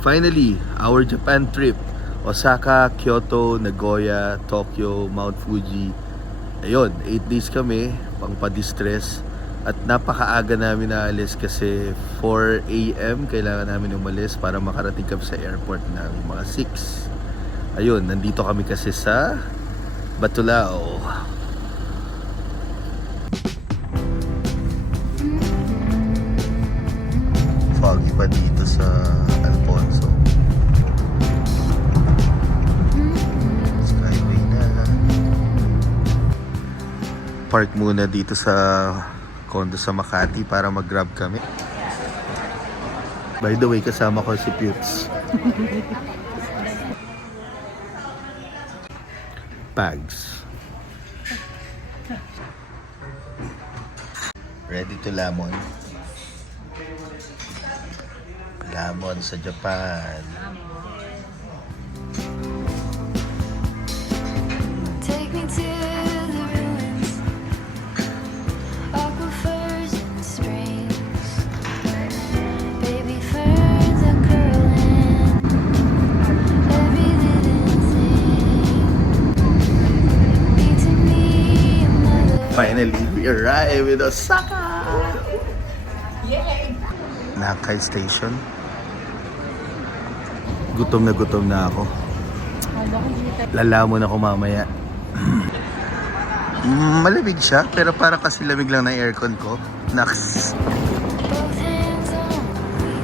Finally, our Japan trip. Osaka, Kyoto, Nagoya, Tokyo, Mount Fuji. Ayun, 8 days kami, pang pa-distress. At napakaaga namin naalis kasi 4 AM kailangan namin umalis para makarating kami sa airport ng mga 6. Ayun, nandito kami kasi sa Batulao. Foggy pa dito sa Alfonso. Skyway na. Park muna dito sa condo sa Makati para mag-grab kami. By the way, kasama ko si Putes. Bags. Ready to lamon. Lamon sa Japan. Take me to the ruins, aquifers and springs, baby ferns are curling, every little thing. Be to me another. Finally, we arrived in Osaka! Nakai Station. Gutom na ako. Lalamon ako mamaya. Malamig siya, pero para kasi lamig lang ng aircon ko. Naks. Both hands on me,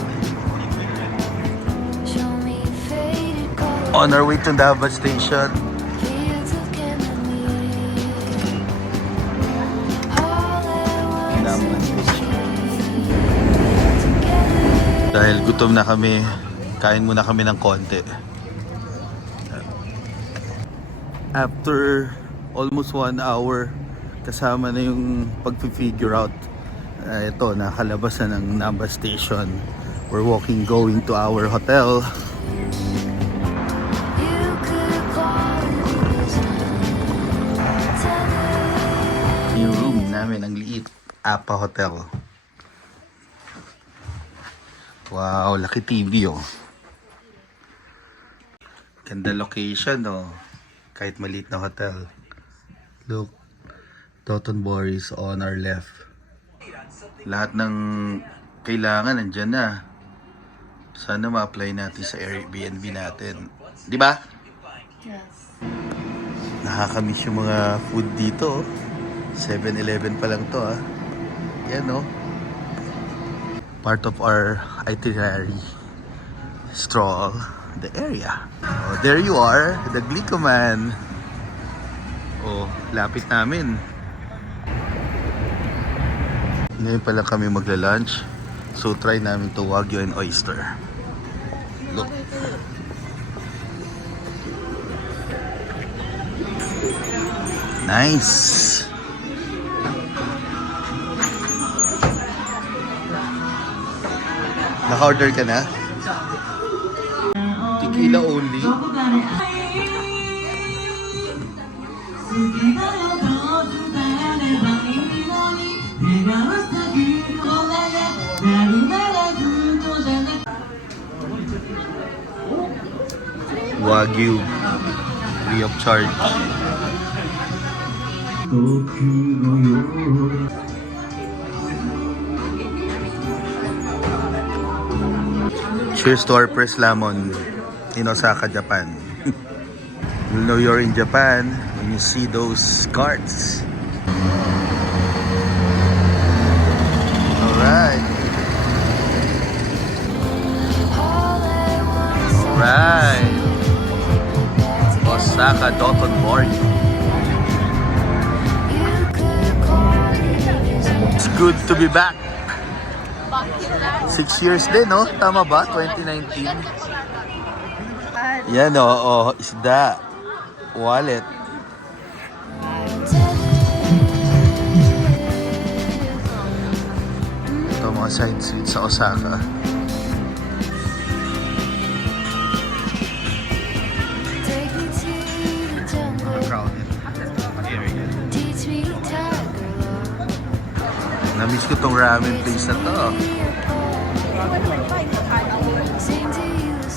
show me faded colors, On our way to Davao Station. fields of chamomile. All at once Lamon Station. together. Dahil gutom na kami, kain muna kami ng konti. After almost 1 hour, kasama na yung pag-figure out. Ito, nakalabas na ng Namba Station. We're going to our hotel. You could call it tether. Yung room namin, ang liit. Apa Hotel. Wow, laki TV oh. Ganda location oh. Kahit maliit na hotel. Look, Doton Boris on our left. Lahat ng kailangan nandyan na. Sana ma-apply natin sa Airbnb natin. Di ba? Yes. Nakakamiss yung mga food dito. 7-Eleven pa lang to ah. Yan oh. Part of our itinerary. Stroll the area. Oh, there you are, the Glicoman. Oh, lapit namin. Ngayon pala kami magla-lunch. So try namin to Wagyu and oyster. Look. Nice. Naka-order ka na? Tequila only? Wagyu. Free of charge. Cheers to our press lemon in Osaka, Japan. You'll know you're in Japan when you see those carts. Alright. Alright. Osaka Doton Board. It's good to be back. 6 years din, no? Tama ba? 2019. Yan, oh, isda. Wallet. Ito mga side streets sa Osaka. Take me to the jungle, Crowded area. teach me tiger love. Namiss ko tong ramen place na to. Sing to you a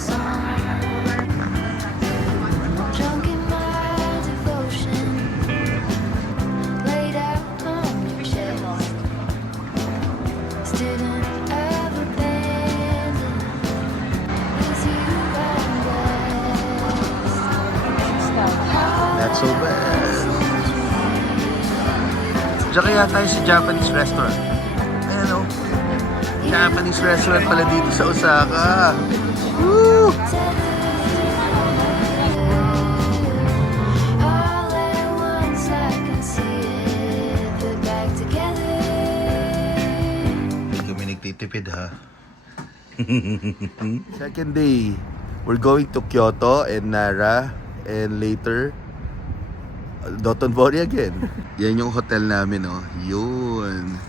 so best. Diyan kaya tayo sa Japanese restaurant. Ayan o. Japanese restaurant pala dito sa Osaka. Woo! All at once I can see it, put back together. Hindi kami nagtitipid ha. Second day, we're going to Kyoto and Nara and later Dotonbori again. Yan yung hotel namin, oh. Yun.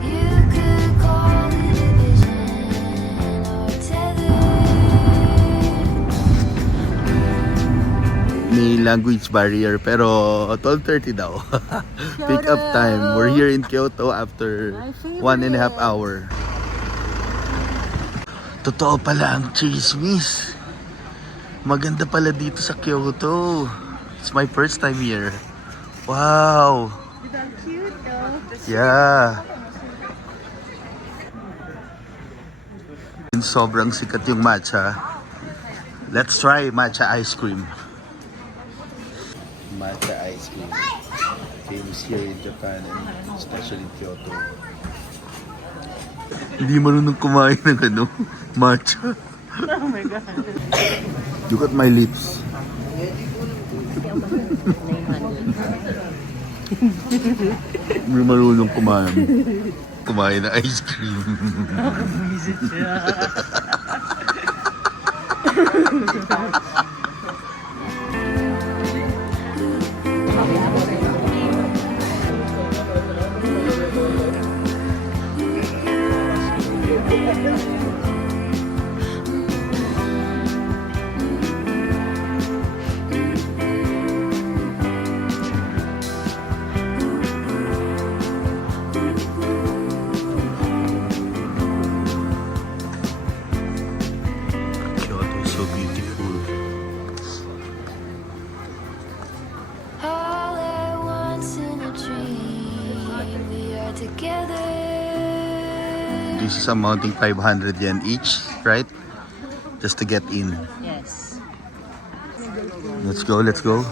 You could call it a vision or tether. May language barrier pero 12:30 daw. Pick up time. We're here in Kyoto after 1.5 hour. Totoo pala ang chismis. Maganda pala dito sa Kyoto. It's my first time here. Wow. Cute though. Yeah. Sobrang sikat yung matcha. Let's try matcha ice cream. Matcha ice cream. Famous here in Japan and especially in Kyoto. Hindi marunong kumain ng ano, matcha. Oh my god. Look at my lips. Hindi marunong kumain. Kumain ng ice cream. Visit siya. Kyoto is so beautiful. All at once in a dream, we are together. This is amounting 500 yen each, right? Just to get in. Yes. Let's go, let's go.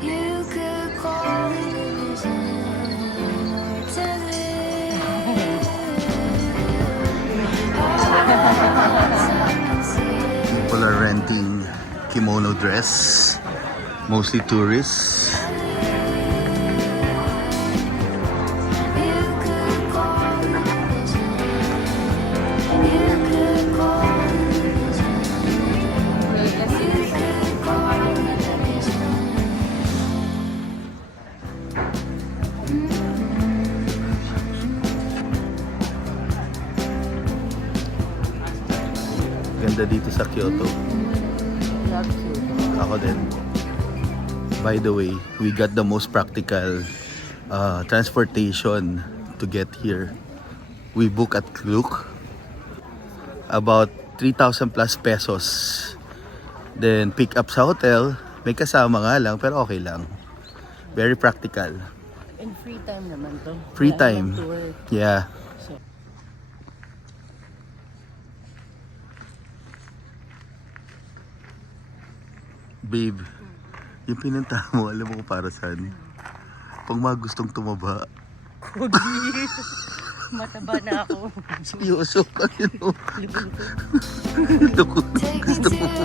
You could call it a vision or tether. All at once I can see it. People are renting kimono dress. Mostly tourists. You could call it a vision. You could call it a vision. You could call it a vision. Ganda dito sa Kyoto. Ako din. By the way, we got the most practical transportation to get here. We book at Klook. About 3,000 plus pesos. Then pick up sa hotel. May kasama nga lang pero okay lang. Very practical. And free time naman to. Free Wala time. namang tour. Yeah. So, Babe, yung pinunta mo, alam mo kung para saan? Pag mga gustong tumaba. Pogi. Mataba na ako. Seryoso ka yun, oh. Take me to the woods. Like the first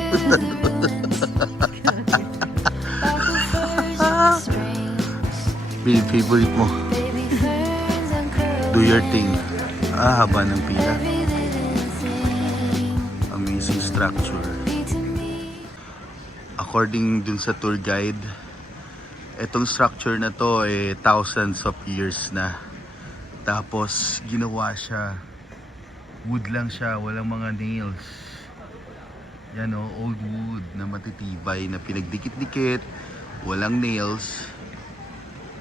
of springs. Babe, favorite mo. Baby ferns and curls. Do your thing. Ah, haba ng pila. Every little thing Amazing structure. be to me. According dun sa tour guide, etong structure na to thousands of years na. Tapos ginawa siya, wood lang siya, walang mga nails. Yan o, old wood na matitibay na pinagdikit-dikit, walang nails.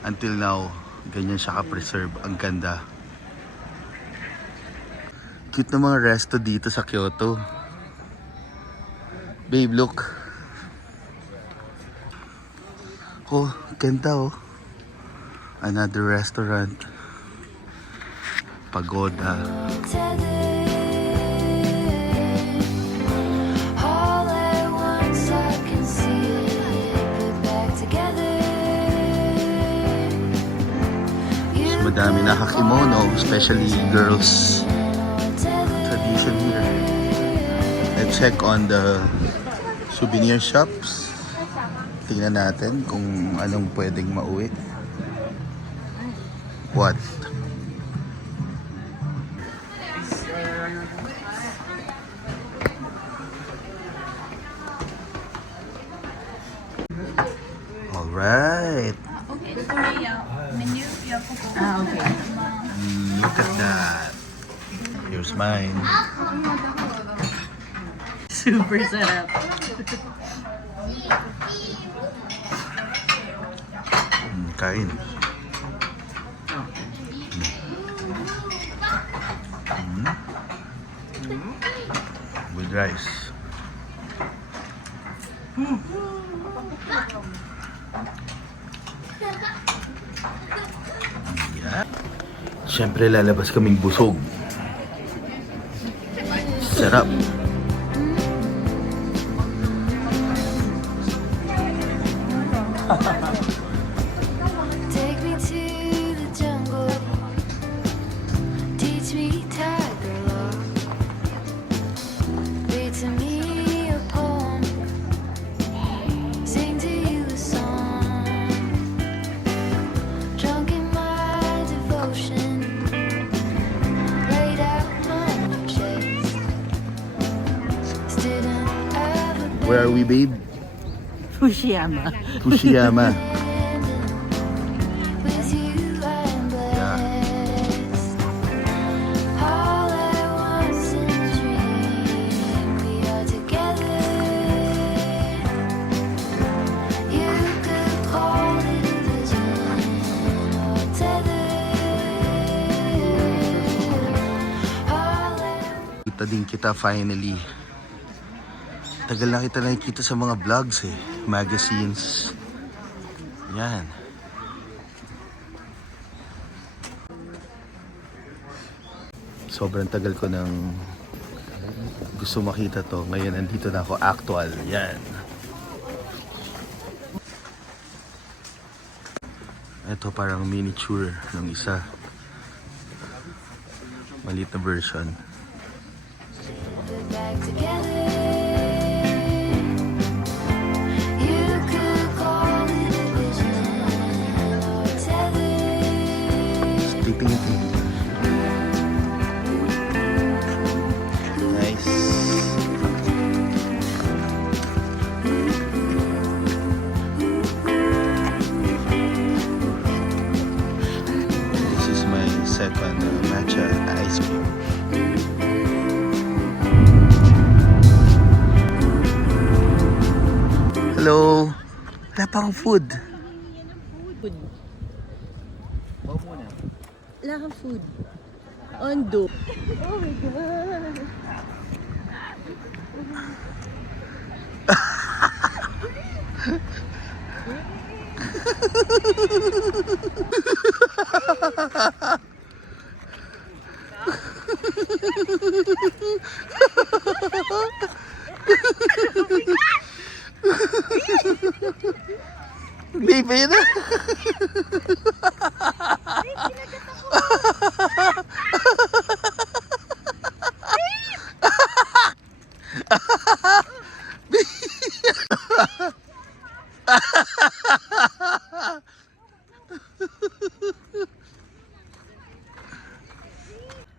Until now, ganyan siya ka-preserve. Ang ganda. Cute na mga resto dito sa Kyoto. Babe, look. Oh, ganda oh. Another restaurant. Pagoda. All at once I can Dami nakakimono, especially girls. Tradition here. Let's check on the souvenir shops. Tingnan natin kung anong pwedeng mauwi. What? Alright. Look at that. Here's mine. Super sarap. Kain. With rice. Yeah. Siyempre lalabas kaming busog. Sarap. Take me to the jungle. Teach me tiger love. Read to me a poem. Sing to you a song. Drunk in my devotion. Laid out on your chest. Didn't ever Where are we, babe? Fushiyama. Fushiyama. with you I'm blessed. All at once in a dream, we are together. You could call it a vision or tether. All at Kita din kita finally. Tagal na kita nakikita sa mga vlogs eh. Magazines. Yan. Sobrang tagal ko nang gusto makita to. Ngayon andito na ako actual. Yan. Ito parang miniature ng isa. Maliit na version. get back together. You could call it a vision or tether. Titing-ting. Nice. This is my second matcha ice cream. Hello. Wala pa akong food. Food. Wala kang food. Ondo. Oh my God. Baby na.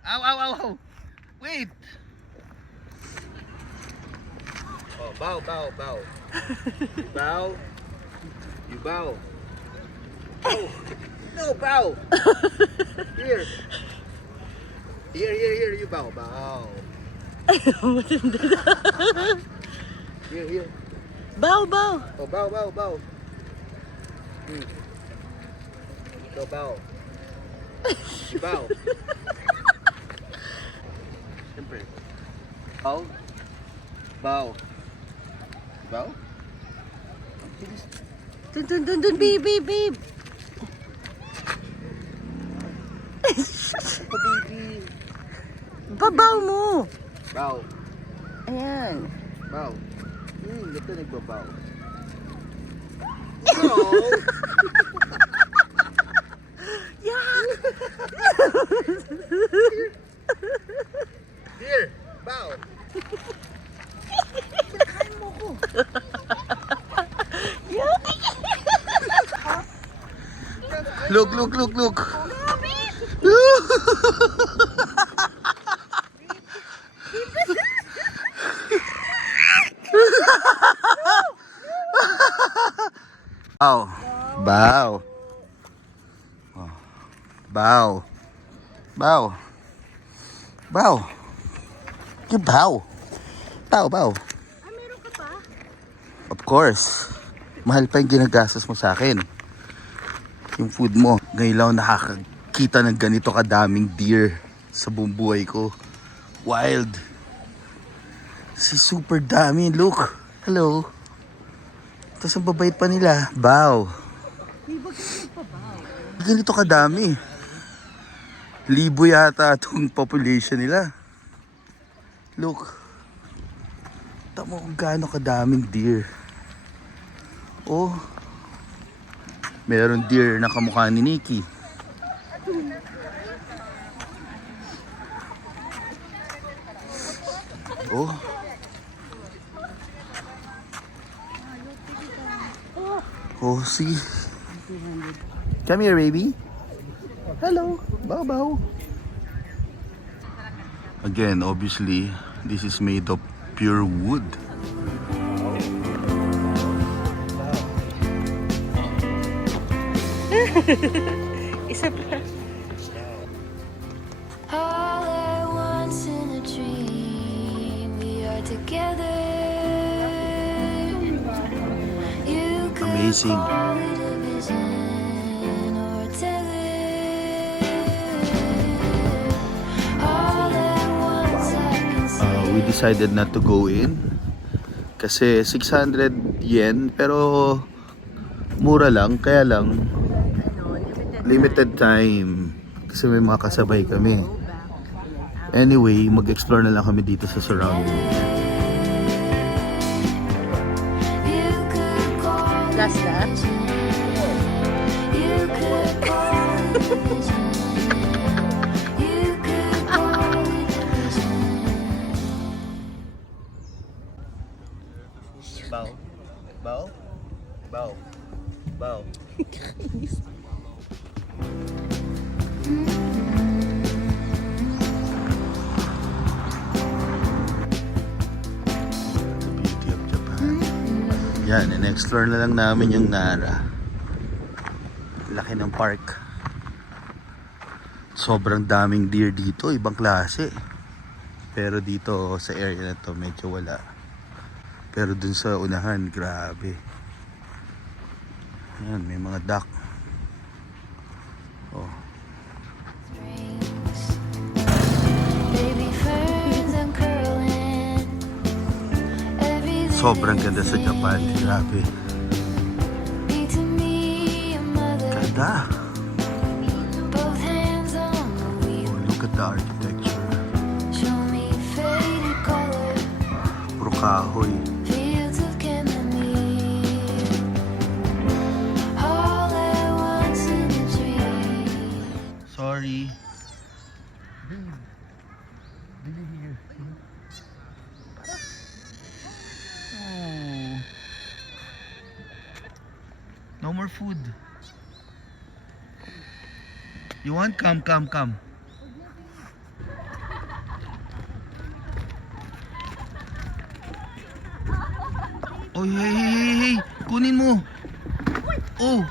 Ow, ow, ow, ow. Wait. Oh, bow, bow, bow. Bow. You bow. Oh, no, bow. Here. Here, you bow, bow. Here. Bow, bow. Oh, bow, bow, bow. Go bow. You bow. Siyempre. Bow. Bow. Bow? Dun, babe. Oh, baby. Babaw mo. Bow. Ayan. Bow. Ito nagbabaw. No! Yak! Here, bow. Look. Bow. Bow. Oh. Bow. Bow. Bow. You bow. Bow. Ah, meron ka pa? Of course. Mahal pa yung ginagastos mo sa akin. Yung food mo. Ngayon lang ako nakakakita ng ganito kadaming deer sa buong buhay ko. Wild. Super dami. Look. Hello. Tapos ang babait pa nila. Bow. Ganito kadami. Libo yata itong population nila. Look. Tamo kung gaano kadaming deer. Oh. Meron deer na kamukha ni Nikki. Oh. Oh, see. Come here, baby. Hello. Bow. Again, obviously, this is made of pure wood. Isa pa. All at once in a dream, we are together. You could Amazing. call it a vision or tell it. All at once I can see. We decided not to go in kasi 600 yen pero mura lang, kaya lang limited time kasi may mga kasabay kami. Anyway, mag-explore na lang kami dito sa surrounding. You could call it Last na? You could call it a vision. You could call it a vision. Bow. The beauty of Japan. Yan, in-explore na lang namin yung Nara. Laki ng park. Sobrang daming deer dito, ibang klase. Pero dito sa area na to medyo wala. Pero dun sa unahan, grabe. Ayan, may mga duck. Oh. Baby ferns uncurling. Everything Sobrang ganda sa Japan, grabe. be to me a mother. Ganda. Both hands on the wheel. Oh, look at the architecture. Show me faded color. Puro kahoy. Fields of chamomile. All at once in a dream. Sorry. Oh. No more food. You want? Come. Oh, hey. Kunin mo. Oh.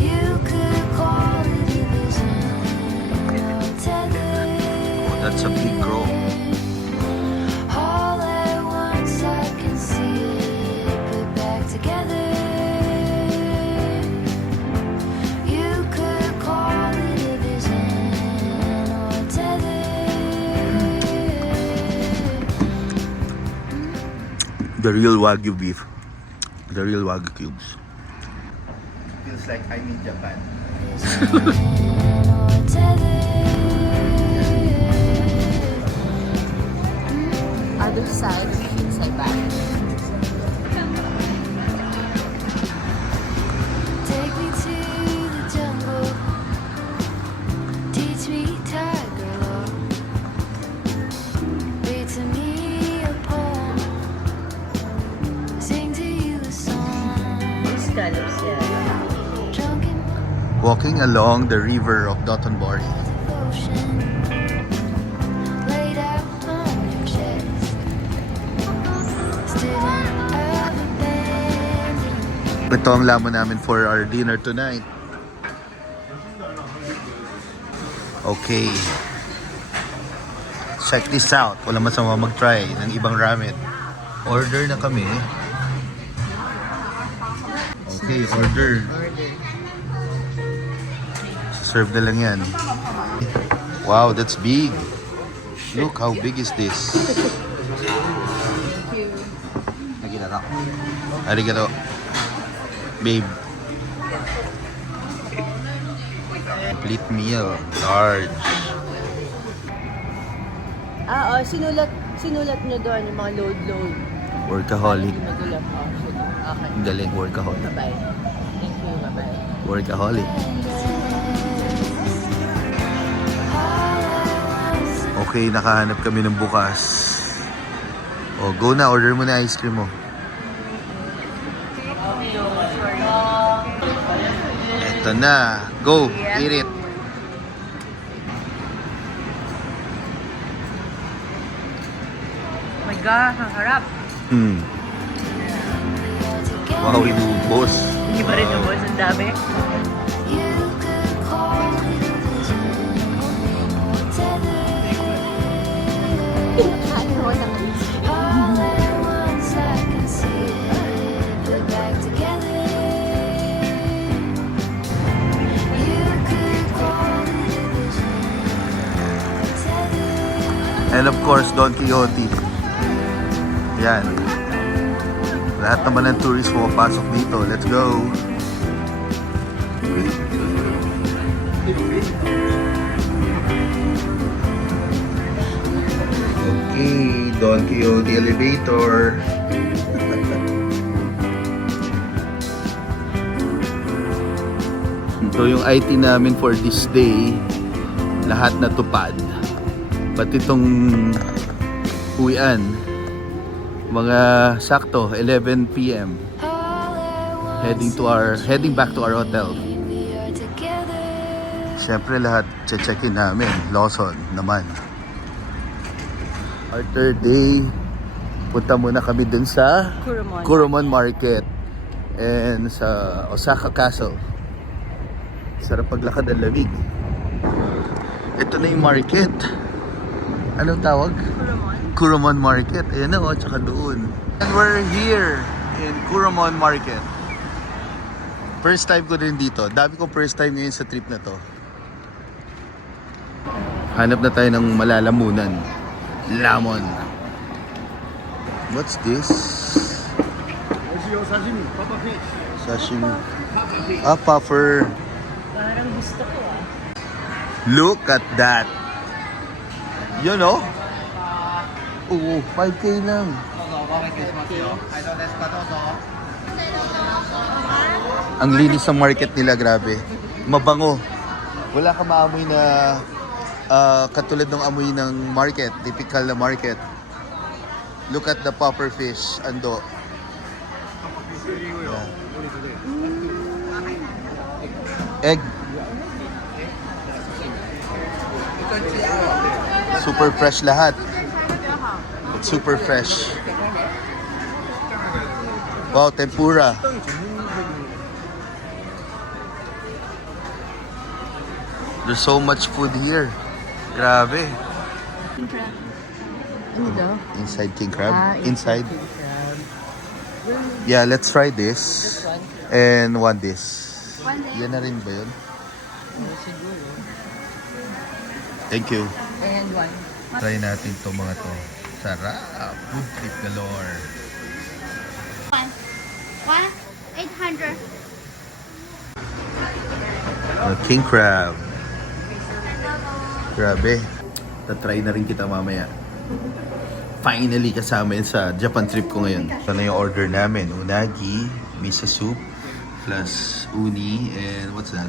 You could call it a vision or tether. Oh, that's a big crow. All at once I can see it put back together. You could call it a vision or tether. The real Wagyu beef. The real Wagyu cubes. Feels like I'm in Japan. Or tether. Other side of the inside back. Take me to sweet tiger love. Read to me a poem. Sing to you a song. Scallops yan. Drunk in Walking along the river of Dotonbori. devotion. Laid out on your chest. Stood on a bed. Ito ang lamon namin for our dinner tonight. Okay. Check this out. Wala masama mag-try ng ibang ramen. Order na kami. Okay, order. Serve na lang yan. Wow, that's big. Look, how big is this? Arigato. Babe. Complete meal. Large. Sinulat nyo doon yung mga load. Workaholic. Hindi magulat. Oh, sige. Okay. Galing workaholic. Bye-bye. Thank you. Bye-bye. Workaholic. Okay, nakahanap kami ng bukas. O, go na. Order mo na ice cream mo. Ito na. Go. Eat it. Oh my God, ang harap. Wow, inubos. Hindi ba rin yung boss ang dami? You could call it a vision. All at once I can see it. Put back together. You could call it a vision. And of course, Don Quixote. Yan. Lahat naman ng tourists pumapasok dito. Let's go. Okay, Don Quixote elevator. Ito yung IT namin for this day. Lahat na tupad. Pati itong uwian. Mga sakto, 11 p.m. Heading back to our hotel. We are together. Siyempre lahat che-check-in namin. Lawson naman. Our third day, punta muna kami dun sa Kuromon Market and sa Osaka Castle. Sarap paglakad ang lamig. Ito na yung market. Anong tawag? Kuromon Market. Ayan na, oh, tsaka doon. And we're here in Kuromon Market. First time ko rin dito. Dami ko first time ngayon sa trip na to. Hanap na tayo ng malalamunan. Lamon. What's this? Sashimi. Ah, puffer. Parang gusto ko Look at that. You know? Oo, 5K lang. Ang linis ng market nila, grabe. Mabango. Wala ka maamoy na katulad ng amoy ng market, typical na market. Look at the puffer fish, ando. Yeah. Egg. Super fresh lahat. It's super fresh. Wow, tempura. There's so much food here. Grabe. Ano daw? Inside king crab. Inside. King crab. Yeah, let's try this. This one? And one this. Yan na rin ba yun? Siguro. Thank you. And one. Try natin to mga to. Sarap. Food trip galore. 800. King crab. Grabe. Tatry na rin kita mamaya. Finally kasama yun sa Japan trip ko ngayon. Ito na yung order namin. Unagi, miso soup, plus uni, and what's that?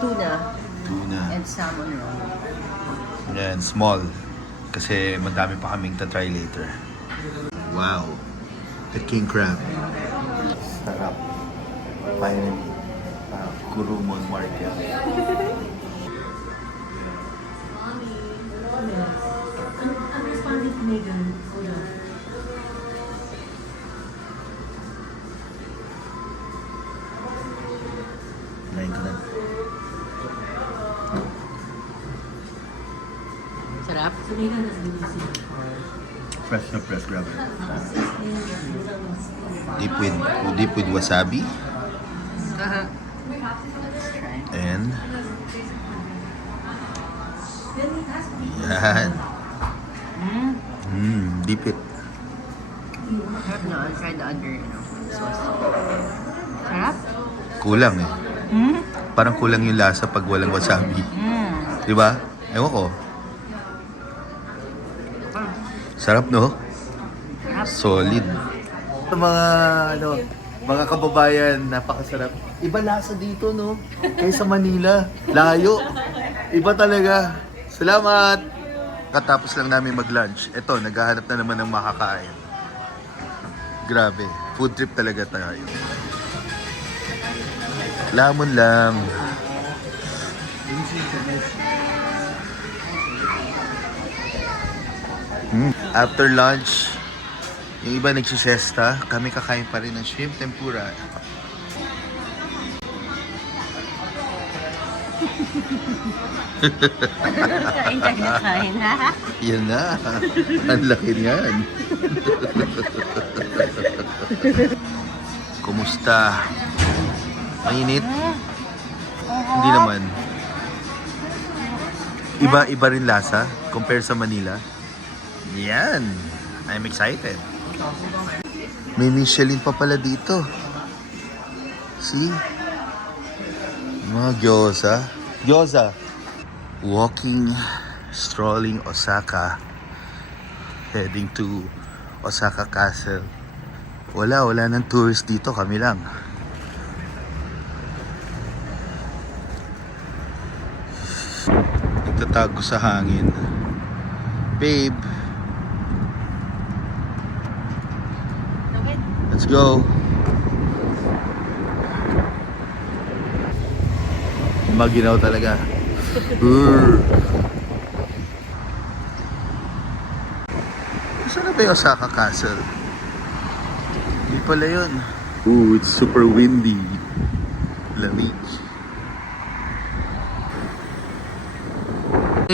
Tuna. Tuna. And salmon roll. Yan, small. Kasi madami pa kaming tatry later. Wow. The king crab. Sarap. Finally. Kurumon Market. Lain ko na. Sarap. Fresh na fresh crab. Deep with wasabi. Let's try. And yan. Deep it. Sarap no? I'll try the other, sauce. Sarap? Kulang eh. Parang kulang yung lasa pag walang wasabi. Di ba? Ewan ko. Sarap, no? Sarap. Solid. Mga kababayan, napakasarap. Iba lasa dito, no? Kaysa Manila. Layo. Iba talaga. Salamat! Katapos lang namin mag-lunch. Ito, naghahanap na naman ng makakain. Grabe. Food trip talaga tayo. Lamon lang. After lunch, yung iba nagsisesta, kami kakain pa rin ng shrimp tempura. Kain ka na kain, ha? Yan na. Ang laki niyan. Kumusta? Mainit? Hindi naman. Iba rin lasa compare sa Manila. Yan. I'm excited. May Michelin pa pala dito. See? Mga gyoza. Gyoza. Walking, strolling Osaka. Heading to Osaka Castle. Wala nang tourist dito. Kami lang. Nagtatago sa hangin. Babe. Let's go. Maginaw talaga. Saan na ba yung Osaka Castle? Hindi pala yun. Ooh, it's super windy. Lamig.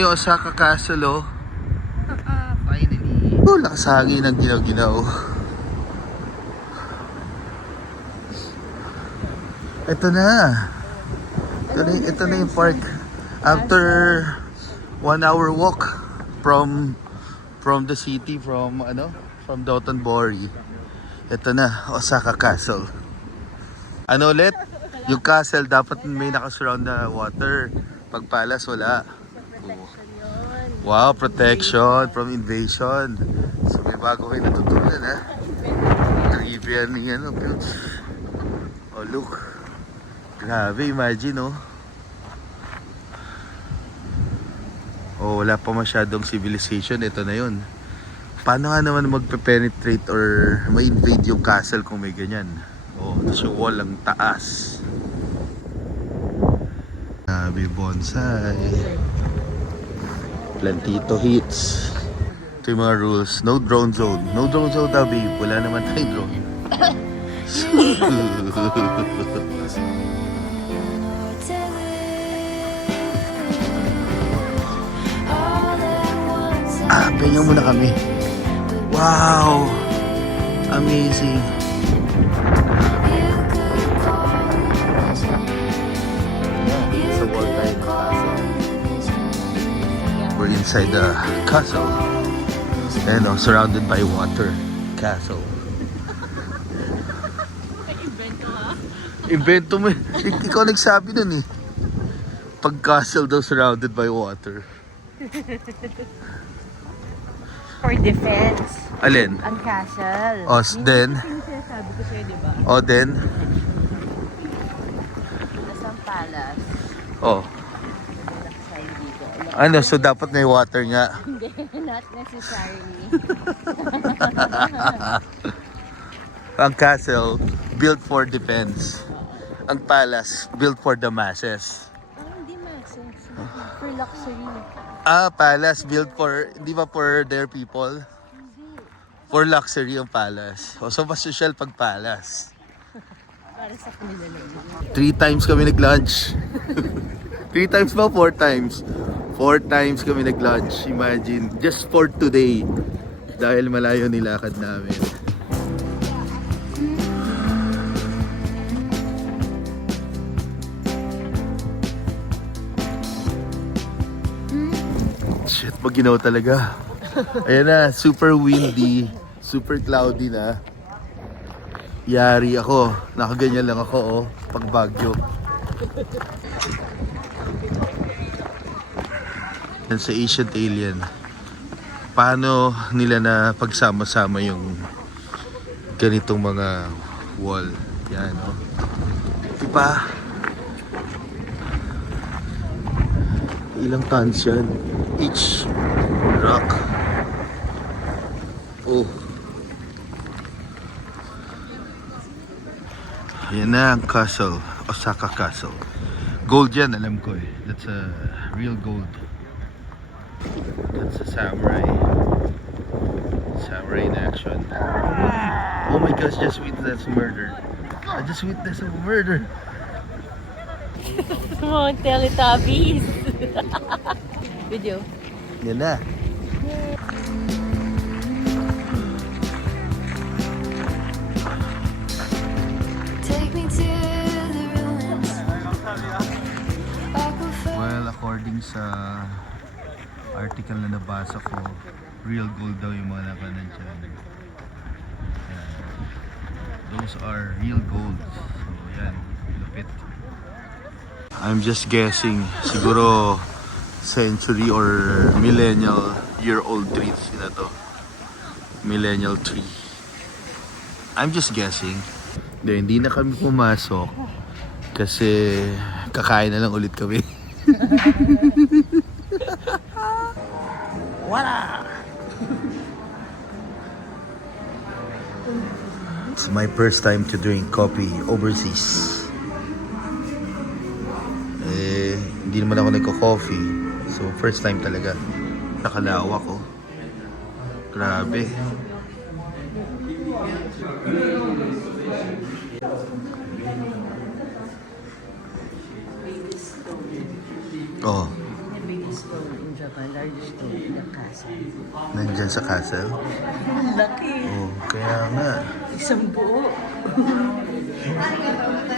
Yung Osaka Castle, oh. Finally. Oh, lakas hangin ng ginaw-ginaw. Ito na. Ito na yung park. After 1 hour walk from the city, from Dotonbori. Ito na, Osaka Castle. Ano ulit? Yung castle dapat may nakasurround na water. Pag palace, wala. Wow, protection from invasion. So may bago kayo natutunan, ha? Trivia ng oh, look. Grabe, imagine, oh. Oh, wala pa masyadong civilization. Ito na yun. Paano nga naman magpe-penetrate or ma-invade yung castle kung may ganyan? Oh, tapos yung wall ang taas. Grabe, bonsai. Plantito hits. Ito yung mga rules. No drone zone. No drone zone daw, babe. Wala naman tayong drone. Pahinga muna kami. Wow! Amazing. Sa wall tayo ng castle. We're inside the castle. And surrounded by water. Castle. Invento mo. Ikaw nagsabi nun eh. Pag castle daw surrounded by water. For defense. Alin? Ang castle. O, then? Yung sinasabi ko sa'yo, di ba? O, then? Tapos ang palace. Oh. Ano, so dapat may water nga. Hindi, not necessarily. Ang castle, built for defense. Ang palace, built for the masses. Hindi masses. For luxury. Palace, built for, hindi ba for their people? For luxury ang palace. O, so mas social pag palace. Para sa kanila lang. 3 times kami nag-lunch. 3 times ba? 4 times. 4 times kami nag-lunch. Imagine. Just for today. Dahil malayo nilakad namin. Shit, maginaw talaga. Ayan na, super windy. Super cloudy na. Yari ako. Nakaganyan lang ako, oh. Pag bagyo. Yan sa Ancient Alien. Paano nila na pagsama-sama yung ganitong mga wall. Yan, oh. Diba? Ilang tons yan? Each rock. Oh. Yan na ang castle. Osaka Castle. Gold yan, alam ko eh. That's a real gold. That's a samurai. Samurai in action. Oh my gosh, just witnessed murder. I just witnessed a murder. Mga Teletubbies. Video. Yan na. Take me to the ruins. Well, according sa article na nabasa ko, real gold daw yung mga nakanan dyan. Yan. Those are real gold. So, yan. Lupit. I'm just guessing. Siguro century or millennial year old trees na to. Millennial tree. I'm just guessing. Hindi na kami pumasok kasi kakain na lang ulit kami. Wala! It's my first time to drink coffee overseas. Hindi naman ako nagko-coffee. So, first time talaga. Nakalawak ko. Grabe. Oh, The biggest stone in Japan, largest stone in the castle. nandyan sa castle? Laki. Oh, kaya nga. Isang buo.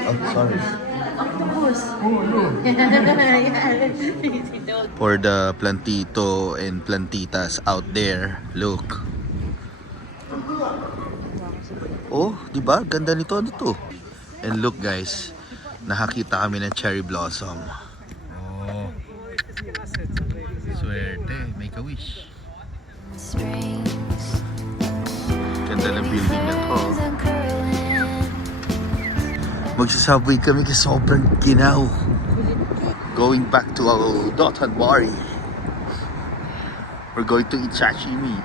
Oh, sorry. Octopus. For the plantito and plantitas out there, look. Oh, di ba? Ganda nito. Ano to? And look guys, nakakita kami ng cherry blossom. Oh. Swerte, make a wish. Springs. Ganda ng building na to. Friends and curling. Magsasubway kami kasi sobrang ginaw. Going back to our Dotonbori. We're going to eat sashimi.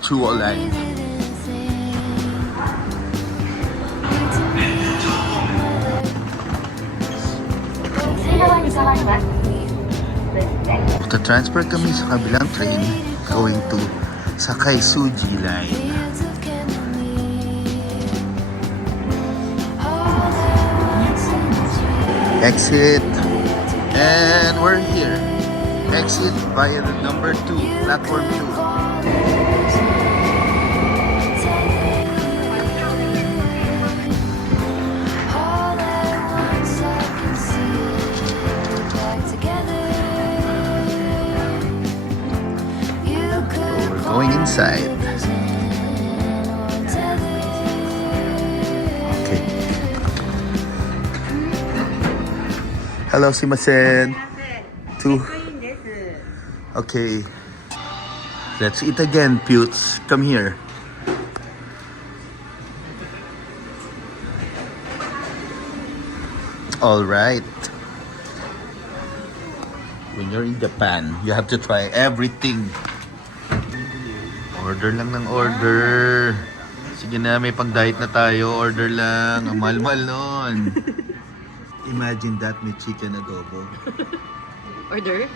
True or lie? Transfer kami sa kabilang train going to Sakai Suji Line. Exit, and we're here. Exit via the number 2, platform 2. We're going inside. Okay. Hello, Simasen. Okay. Let's eat again, Putes. Come here. All right. When you're in Japan, you have to try everything. Order lang ng order. Sige na, may pang-diet na tayo. Order lang. Ang mahal-mahal nun. Imagine that, may chicken adobo. Order?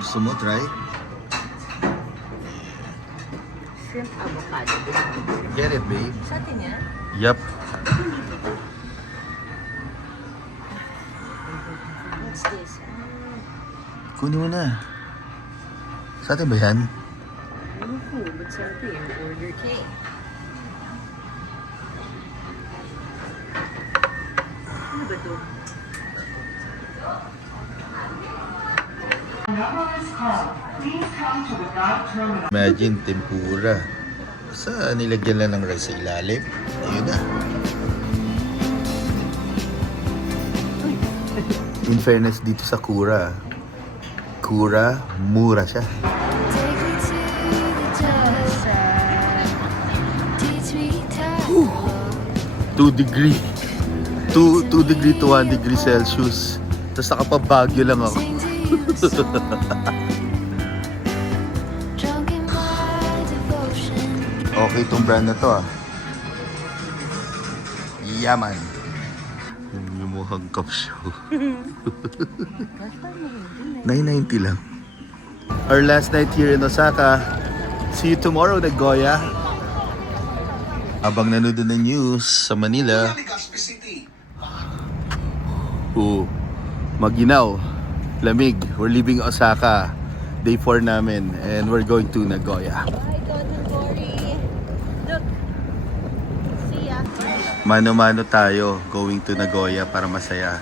Gusto mo, try? Shrimp avocado. Get it, babe. Sa atin yan? Yup. What's this? Kunin mo na. Sa atin ba yan? Ano po? Ba't sa atin? Order cake. Ano ba ito? Imagine, tempura. Sa nilagyan lang ng rice sa ilalim. Ayun na. In fairness dito sa Kura, mura siya. Take me to the dark side. Teach me time. 2 degree. 2 degree to 1 degree Celsius. Tapos nakapabagyo lang ako. Sing to you a song. Drunk in my devotion. Okay itong brand na to ah. Yaman. Yung mukhang cup show. 990 lang. Our last night here in Osaka. See you tomorrow, Nagoya. Habang nanood ng news sa Manila. Maginaw. Lamig. We're leaving Osaka. Day 4 namin. And we're going to Nagoya. Bye, Tonagori. Look. See ya. Mano-mano tayo going to Nagoya para masaya.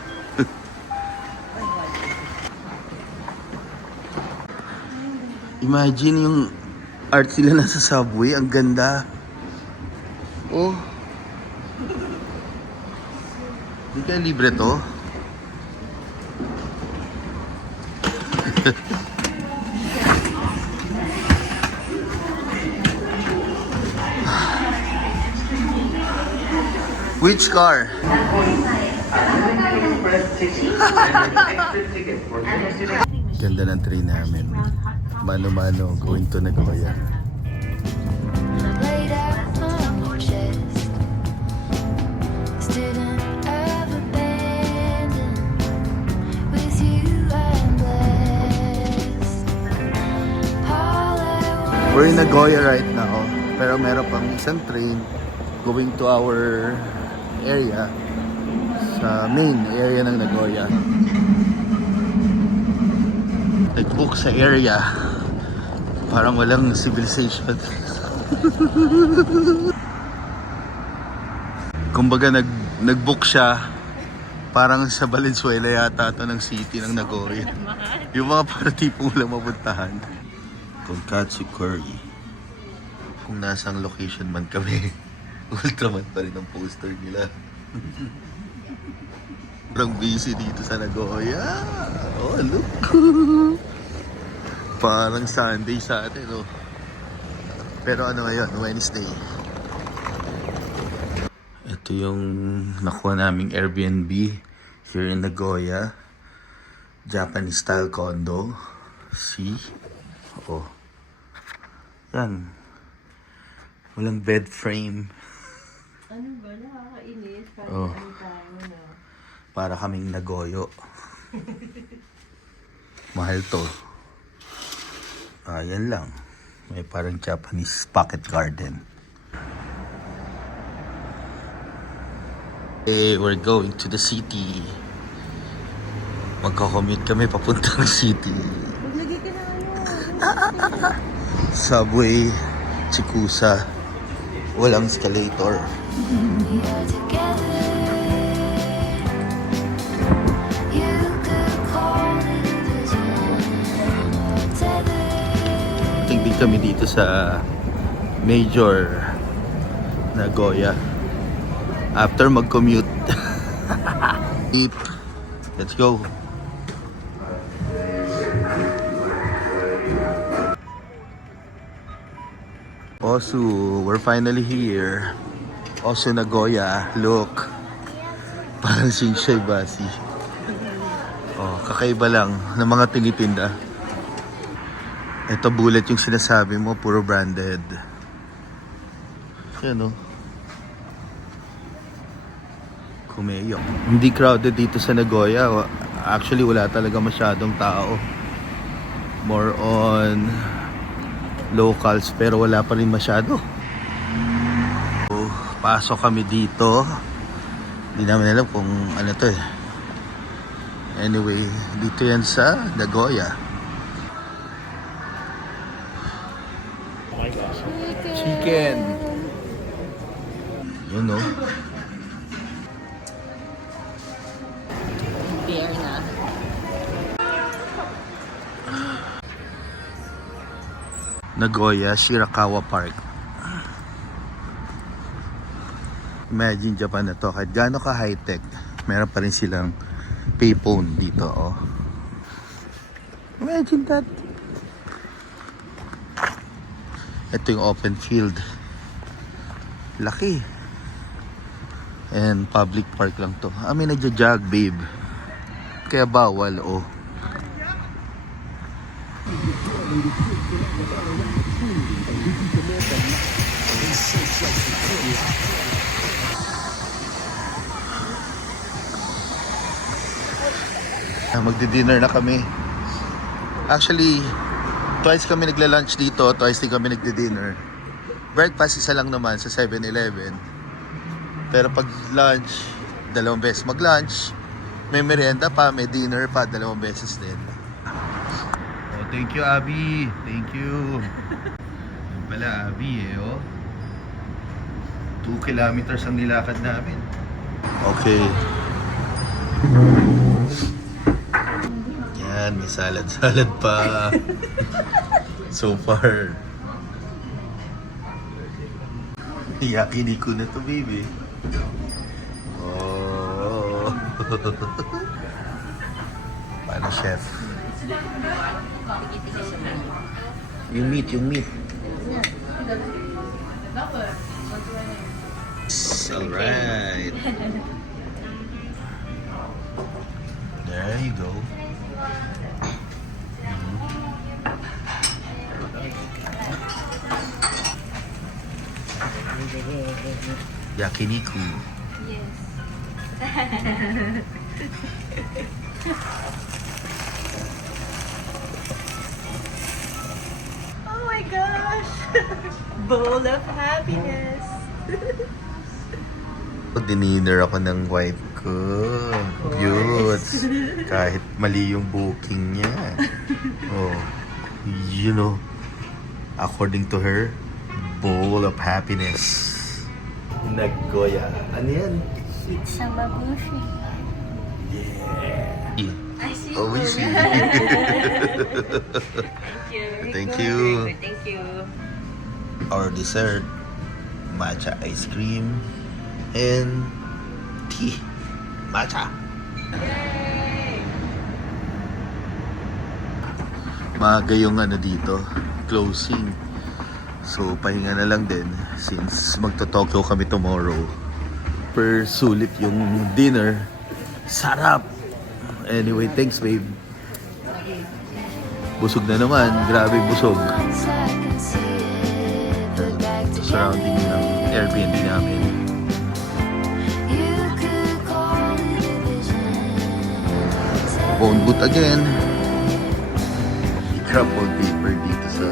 Imagine yung art sila nasa subway. Ang ganda. Oh. Di kaya libre to? Which car? Ganda ng train namin. Mano-mano going to Nagoya. Laid out on your chest. Didn't ever abandon. With you I'm blessed. All I want. We're in Nagoya right now. Pero meron pang isang train going to our area. Sa main area ng Nagoya. Nag-book sa area. Parang walang civilization. Kumbaga nag-book siya. Parang sa Valenzuela yata ito ng city ng Nagoya. Yung mga party po lang mapuntahan. Tonkatsu Curry. Kung nasang location man kami, Ultraman pa rin ang poster nila. Parang busy dito sa Nagoya. Oh, look. Parang Sunday sa atin, oh. Pero ano ngayon, Wednesday. Ito yung nakuha naming Airbnb here in Nagoya. Japanese style condo. See? Oh. Yan. Walang bed frame. Ano ba? Nakakainis. Oh. Parang tayo na. Para kaming nagoyo. Mahal to. Yan lang. May parang Japanese pocket garden. Hey, we're going to the city. Magko-commute kami papuntang city. Maglagay ka na ano. Subway, Chikusa. Walang escalator. We are together. You could call it a vision. Tethered. Tingin kami dito sa Major Nagoya. After mag-commute. Let's go. Osu, we're finally here. Osu Nagoya, look. Parang Shinsei Basi. Oh. kakaiba lang ng mga tinitinda. Ito bullet yung sinasabi mo, puro branded. Yan o. Kumeyo. Hindi crowded dito sa Nagoya. Actually, wala talaga masyadong tao. More on locals, pero wala pa rin masyado. So, pasok kami dito. Hindi namin alam kung ano to eh. Anyway, dito yan sa Nagoya. Chicken. Yun no. Beer na. Nagoya, Shirakawa Park. Imagine Japan na to. Kahit gaano ka high-tech, meron pa rin silang payphone dito, oh. Imagine that. Ito yung open field. Laki. And public park lang to. May nagja-jog, babe. Kaya bawal, oh. Magdi-dinner na kami. Actually, twice kami nagla-lunch dito, twice din kami nagdi-dinner. Breakfast isa lang naman sa 7-Eleven. Pero pag lunch, 2 beses mag-lunch. May merienda pa, may dinner pa, 2 beses din. Oh, thank you, Abby. Thank you. Yan pala, Abby eh, oh. 2 kilometers ang nilakad namin. Okay. Yan, may salad-salad pa. So far. Yakiniku na to, baby. Oh. Paano, chef? Yung meat, yung meat. Alright. There you go. Yakiniku. Yes. Oh my gosh! Bowl of happiness! Dinner ako ng wife ko. Beauts. Kahit mali yung booking niya. Oh, you know, according to her, bowl of happiness. Nagoya. Ano yan? Samabushi. Yeah. I see. Oh, we see. Thank you. Thank you. Our dessert, matcha ice cream, and tea. Matcha. Maaga yung ano dito, closing. So, pahinga na lang din since magto-Tokyo kami tomorrow. Per sulit yung dinner. Sarap! Anyway, thanks babe. Busog na naman. Grabe busog. Once I can see it, put back Surrounding together. ng Airbnb namin. You could call it a vision. Phone booth again. Crumpled paper dito sa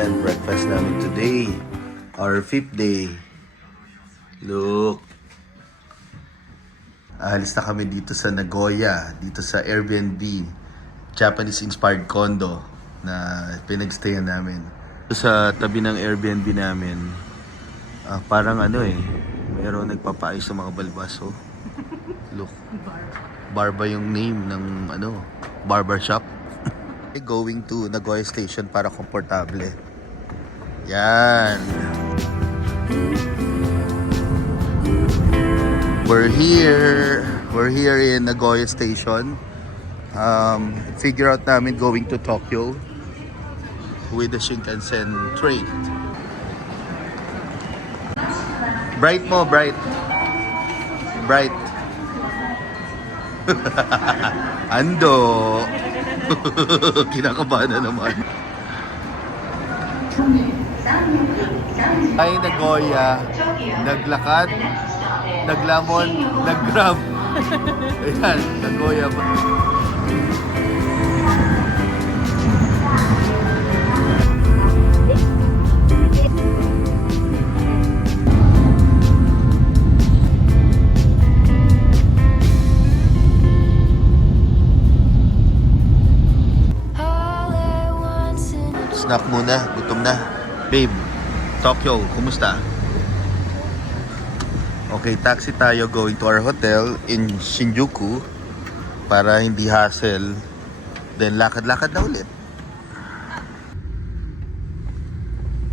and breakfast namin today. Our 5th day. Look. Alis na kami dito sa Nagoya. Dito sa Airbnb. Japanese-inspired condo na pinagstayan namin. Sa tabi ng Airbnb namin, parang ano eh, mayroon nagpapaayos sa mga balbas. Oh. Look. Barba yung name ng ano, barbershop. Going to Nagoya Station para komportable. Yan. We're here in Nagoya Station. Figure out namin going to Tokyo with the Shinkansen train. Bright mo, bright. Bright. Ando! Kinakabahan na naman. Ay, Nagoya, naglakad, naglamon, naggrab. Ayan, Nagoya ba? All at once in a Snack muna, gutom na. Babe, Tokyo, kumusta? Okay, taxi tayo going to our hotel in Shinjuku para hindi hassle. Then lakad-lakad na ulit.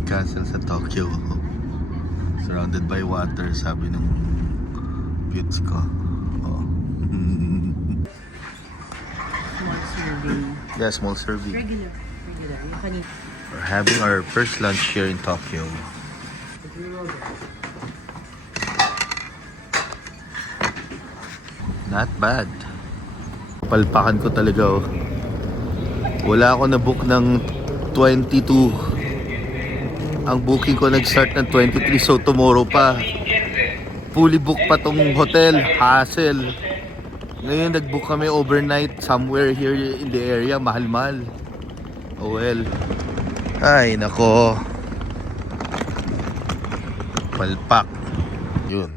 Castle sa Tokyo. Surrounded by water, sabi nung putes ko. Oh. Small serving. Yeah, small serving. Regular. Yung kanina. We're having our first lunch here in Tokyo. Not bad. Palpakan ko talaga oh. Wala ako na book ng 22. Ang booking ko nag-start ng 23, so tomorrow pa. Fully book pa tong hotel. Hassle. Ngayon nag-book kami overnight somewhere here in the area. Mahal-mahal. Oh well. Ay nako. Palpak. Yun.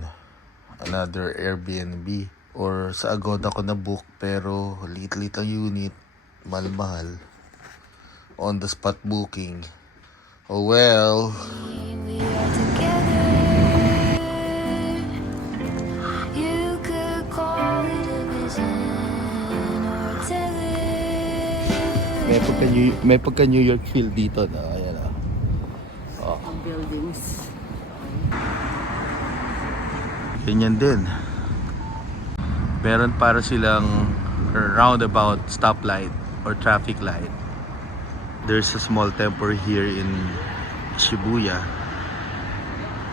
Another Airbnb. Or sa Agoda ko na book pero liit-liit ang unit. Mahal-mahal. On the spot booking. Oh well. we are together. You could call it a vision or tell it. May pagka New York feel dito na. Ayan ah. Oh. Ang buildings. Ganyan din. Meron para silang roundabout stoplight or traffic light. There's a small temple here in Shibuya.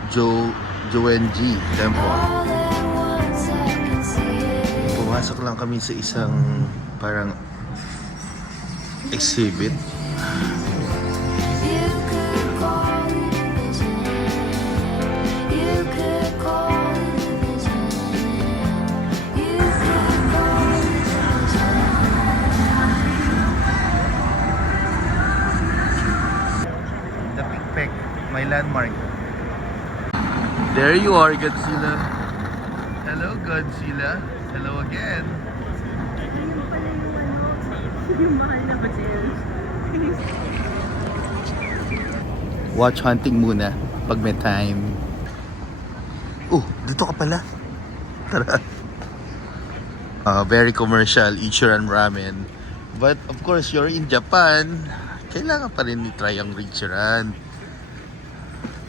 Joenji Temple. All at once I can see it. Pumasok lang kami sa isang parang exhibit. You could call it a vision. You could call it a vision. You could call it a vision. The Pigpec, my landmark. There you are, Godzilla. Hello, Godzilla. Hello again. Yung mahal na hotel. Watch hunting muna pag may time. Oh, dito ka pala. Tara. Very commercial, Ichiran Ramen. But of course, you're in Japan. Kailangan pa rin i-try ang Ichiran.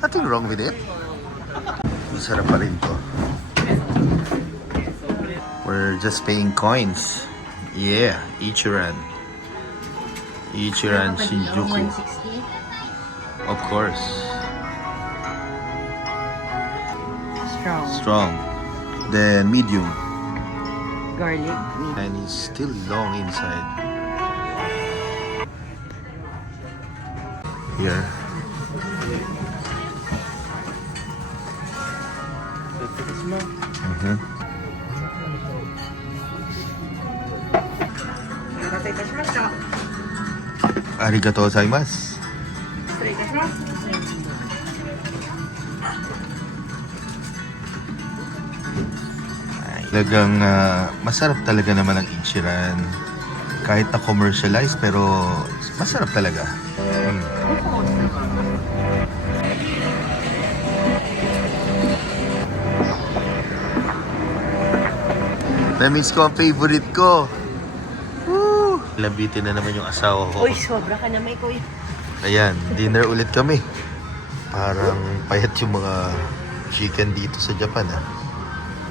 Nothing wrong with it. Masarap pa rin to. We're just paying coins. Yeah, Ichiran. Ichiran Shinjuku. 160. Of course. Strong. Strong. Then medium. Garlic meat. And it's still long inside. Here. Mm-hmm. Arigatou gozaimasu. Talagang masarap talaga naman ang Ichiran. Kahit na commercialized pero masarap talaga. Namiss ko ang favorite ko. Woo! Labitin na naman yung asawa ko. Uy, sobra ka na may kuy. Ayan, dinner ulit kami. Parang payat yung mga chicken dito sa Japan ah.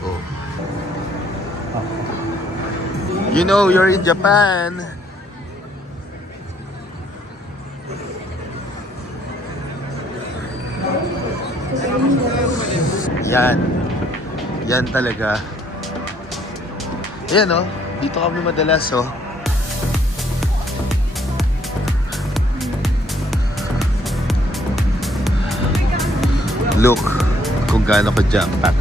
Oh. You know, you're in Japan. Yan. Yan talaga. Ayan oh, dito kami madalas oh. Look kung gaano ka jam pack.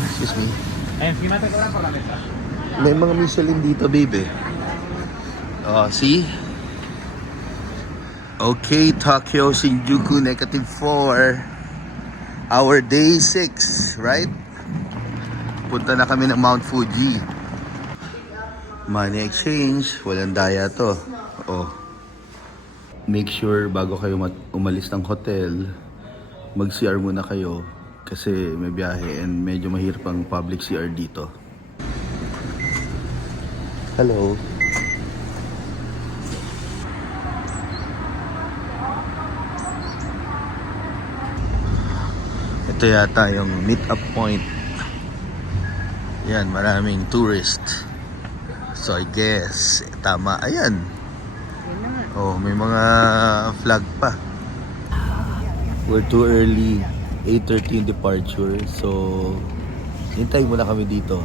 Excuse me. Encima te cobran por la mesa. May mga Michelin dito, babe. Oh, see? Okay, Tokyo, Shinjuku, -4. Our day 6, right? Punta na kami ng Mount Fuji. Money exchange, walang daya to. Oh. Make sure bago kayo umalis ng hotel, mag-CR muna kayo kasi may biyahe and medyo mahirap ang public CR dito. Hello. Ito yata yung meet-up point. Yan, maraming tourist. So I guess, tama. Ayan. Oh, may mga flag pa. We're too early. 8:30 departure. So, hintay muna kami dito.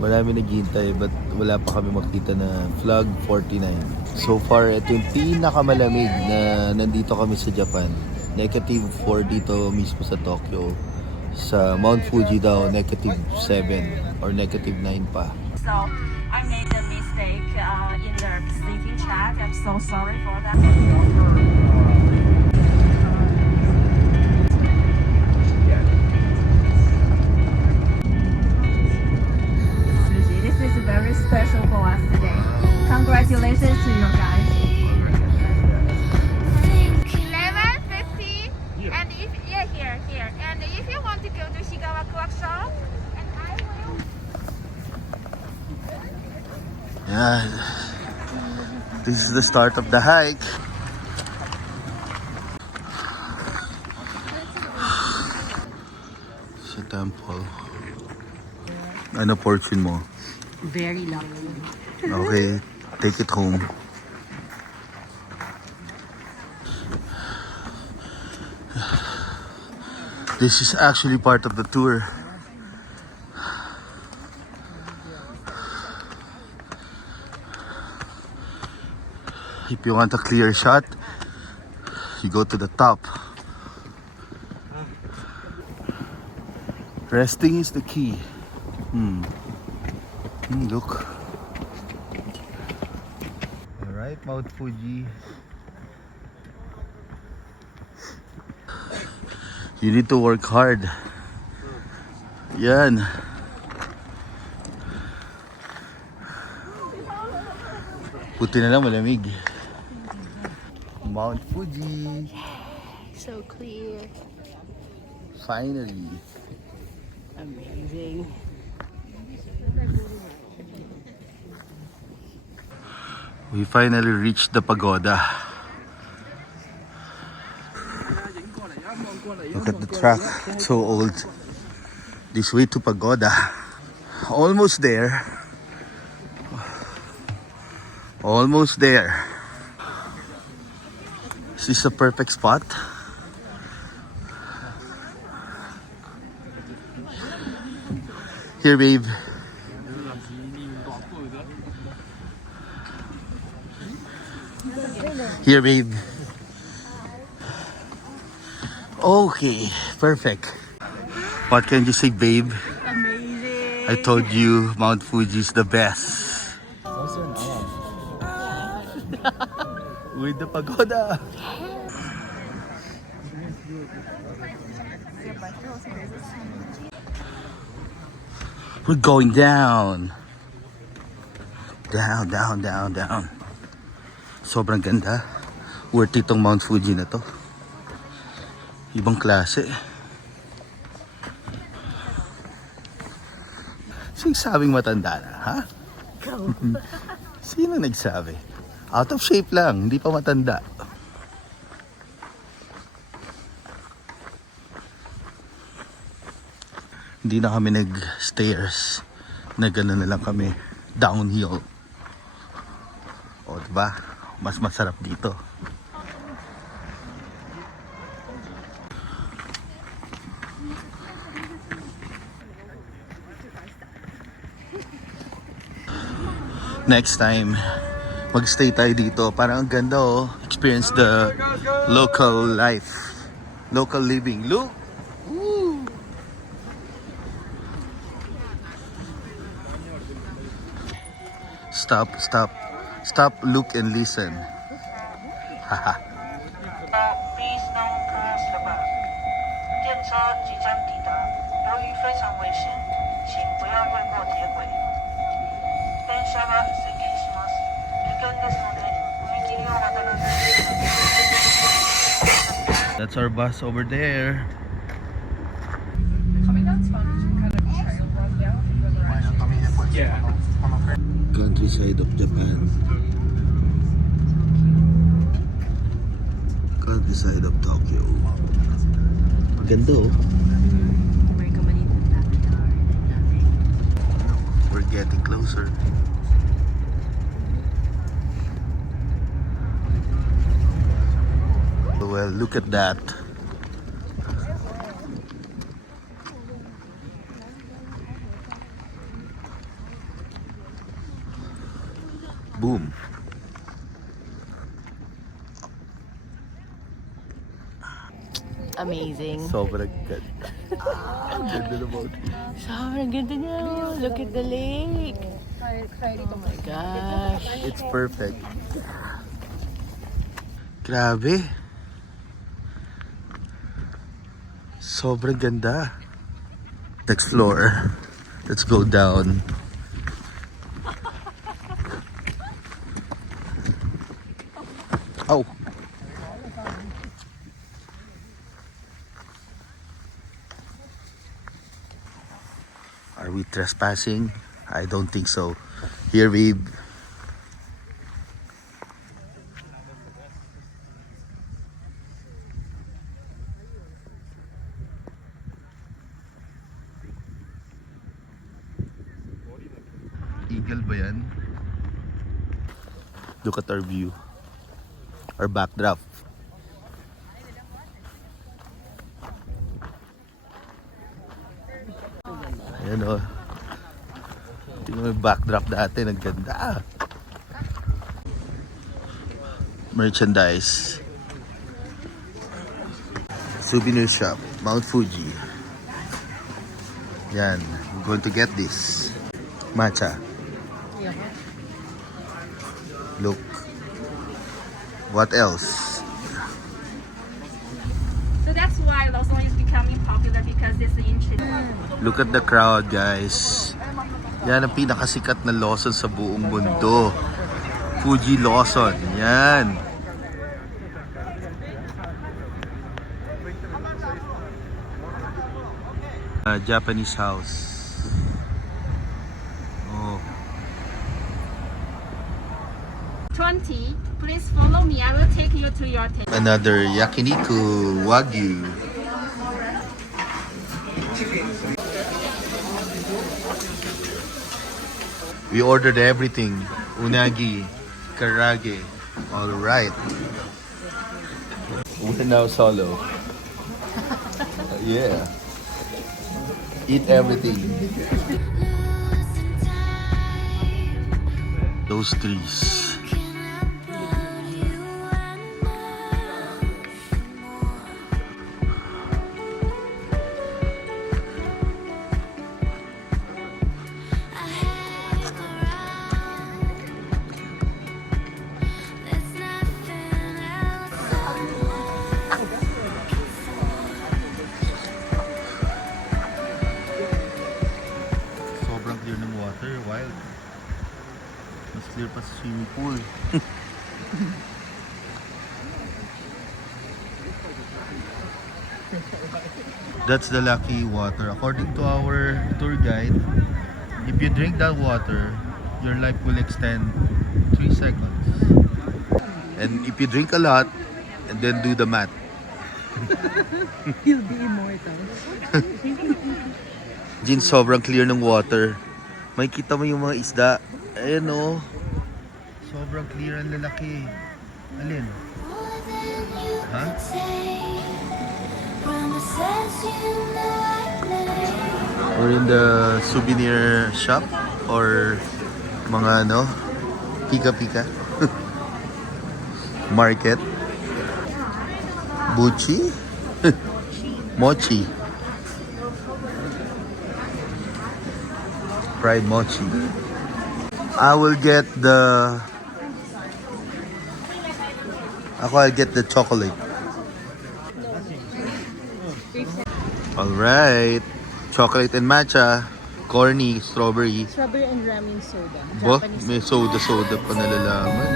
Marami naghihintay but wala pa kami makita na flag 49. So far, ito yung pinakamalamig na nandito kami sa Japan. -4 dito mismo sa Tokyo. Sa Mount Fuji daw, -7 or -9 pa. So I made a mistake in the sleeping chat. I'm so sorry for that. Suzy, this is very special for us today. Congratulations to you guys. 11:50, and if here, and if you want to go to Shigawaku Workshop, and I will. Yan. This is the start of the hike. Sa temple. Ano fortune mo? Very long. Okay, take it home. This is actually part of the tour. If you want a clear shot, you go to the top. Resting is the key. Look. Alright, Mount Fuji. You need to work hard. Yan. Puti na lang, malamig. Mount Fuji. So clear. Finally. Amazing. We finally reached the pagoda. Look at the track. It's so old. This way to pagoda. Almost there. Almost there. Is this a perfect spot? Here, babe. Here, babe. Okay, perfect. What can you say, babe? Amazing. I told you Mount Fuji is the best. With the pagoda. We're going down. Down, down, down, down. Sobrang ganda. Worth itong Mount Fuji na to. Ibang klase. Sino sabing matanda na, ha? Sino nagsabi? Out of shape lang, hindi pa matanda. Hindi na kami nag-stairs. Nag-ano na lang kami, downhill. O, diba? Mas masarap dito. Next time, magstay tayo dito. Parang ang ganda oh. Experience the local life. Local living. Look! Woo! Stop, stop. Stop, look, and listen. Haha. ，Please don't press the button。电车即将抵达，由于非常危险，请不要越过铁轨。電車は接近します。危険ですので、踏切を渡らずに。 That's our bus over there. Yeah. Countryside of Japan. Countryside of Tokyo. Maganda oh. We're getting closer. Well, look at that. Boom. Amazing. Sobrang ganda. Ang ganda naman. Sobrang ganda niya. Look at the lake. Oh my gosh. It's perfect. Grabe. Sobrang ganda. Next floor. Let's go down. Oh. Are we trespassing? I don't think so. Here, babe. Eagle ba yan? Look at our view. Our backdrop. Ayan o. Tingnan mo yung backdrop dati. Nagganda. Merchandise. Souvenir shop. Mount Fuji. Yan. We're going to get this. Matcha. Look. What else? So that's why Lawson is becoming popular because it's interesting. Look at the crowd, guys. Yan ang pinakasikat na Lawson sa buong mundo. Fuji Lawson. Yan. Japanese house. Oh. 20. Please follow me. I will take you to your table. Another yakiniku wagyu. We ordered everything. Unagi, karage. All right. We're now solo. Yeah. Eat everything. Those trees. Sobrang clear ng water, wild. Mas clear pa sa swimming pool. That's the lucky water. According to our tour guide, if you drink that water, your life will extend 3 seconds. And if you drink a lot, and then do the math. You'll be immortal. Jin, sobrang clear ng water. May kita mo yung mga isda. Ayan o. Sobrang clear ang lalaki. Alin? Ha? We're in the souvenir shop or mga ano, Pika-pika. Market. Buchi. Mochi. Fried mochi. I'll get the chocolate. Alright. Chocolate and matcha. Corny, strawberry. Strawberry and ramen soda. Bo, Japanese. may soda pa nalalaman.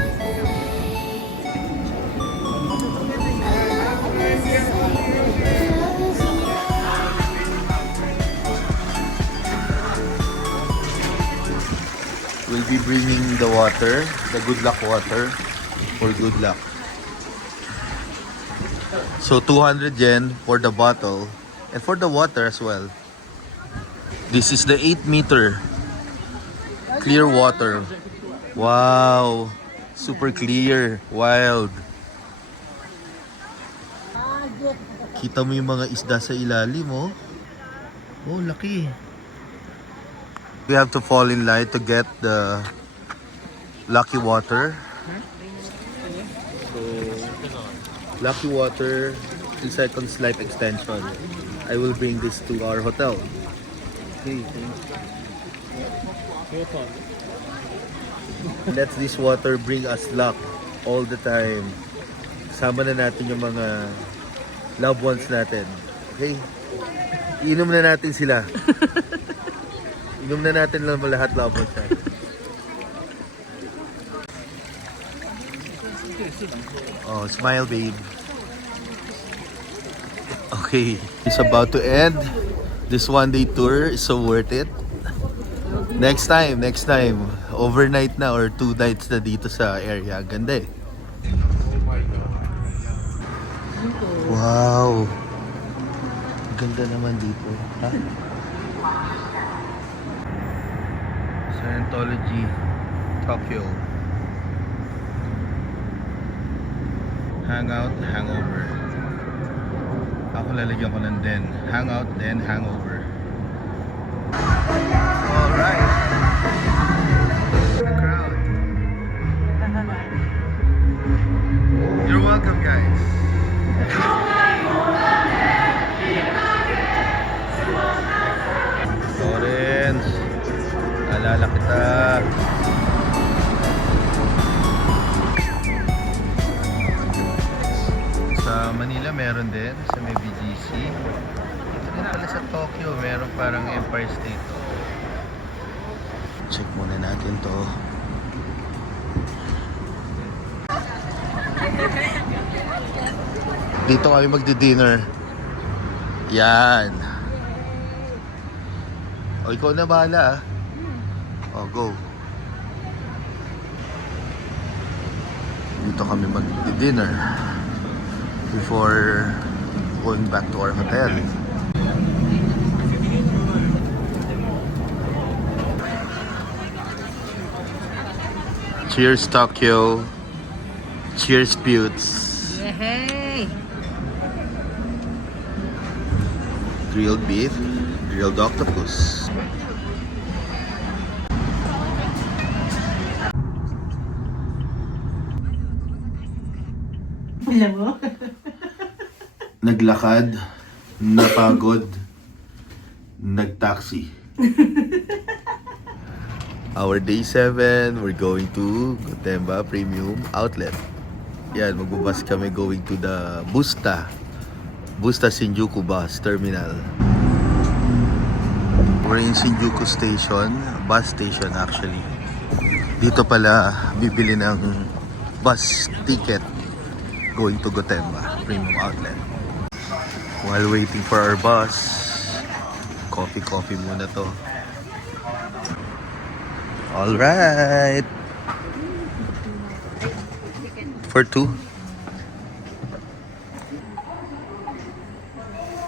We'll be bringing the water, the good luck water, for good luck. So 200 yen for the bottle and for the water as well. This is the 8-meter clear water. Wow, super clear, wild. Kita mo yung mga isda sa ilalim, oh. Oh, laki. We have to fall in line to get the lucky water. So, lucky water, 2 seconds life extension. I will bring this to our hotel. Okay, let this water bring us luck all the time. Kasama na natin yung mga loved ones natin. Okay? Iinom na natin sila. Inom na natin lang lahat loved ones natin. Oh, smile, babe. Okay, it's about to end. This one-day tour is so worth it. Next time. Overnight na or 2 nights na dito sa area. Ganda eh. Wow. Ganda naman dito. Ha? Scientology, Tokyo. Hangout, hangover. Ako lalagyan ko ng den. Hangout, then hangover. Alright. The crowd. You're welcome, guys. Lawrence, alala kita. Sa Manila meron din, sa may BGC. Ito din pala sa Tokyo, meron parang Empire State. Check muna natin to. Dito kami magdi-dinner. Yan. O, ikaw na bahala, ah. O, go. Dito kami magdi-dinner before going back to our hotel. Cheers, Tokyo. Cheers, Buttes. Hey! Grilled beef, grilled octopus. Alam mo? Naglakad, napagod, nagtaxi. Our day 7, we're going to Gotemba Premium Outlet. Yan, magbubus kami going to the Busta Shinjuku Bus Terminal. We're in Shinjuku Station, bus station actually. Dito pala bibili ng bus ticket going to Gotemba Premium Outlet. While waiting for our bus, coffee muna to. Alright. For 2.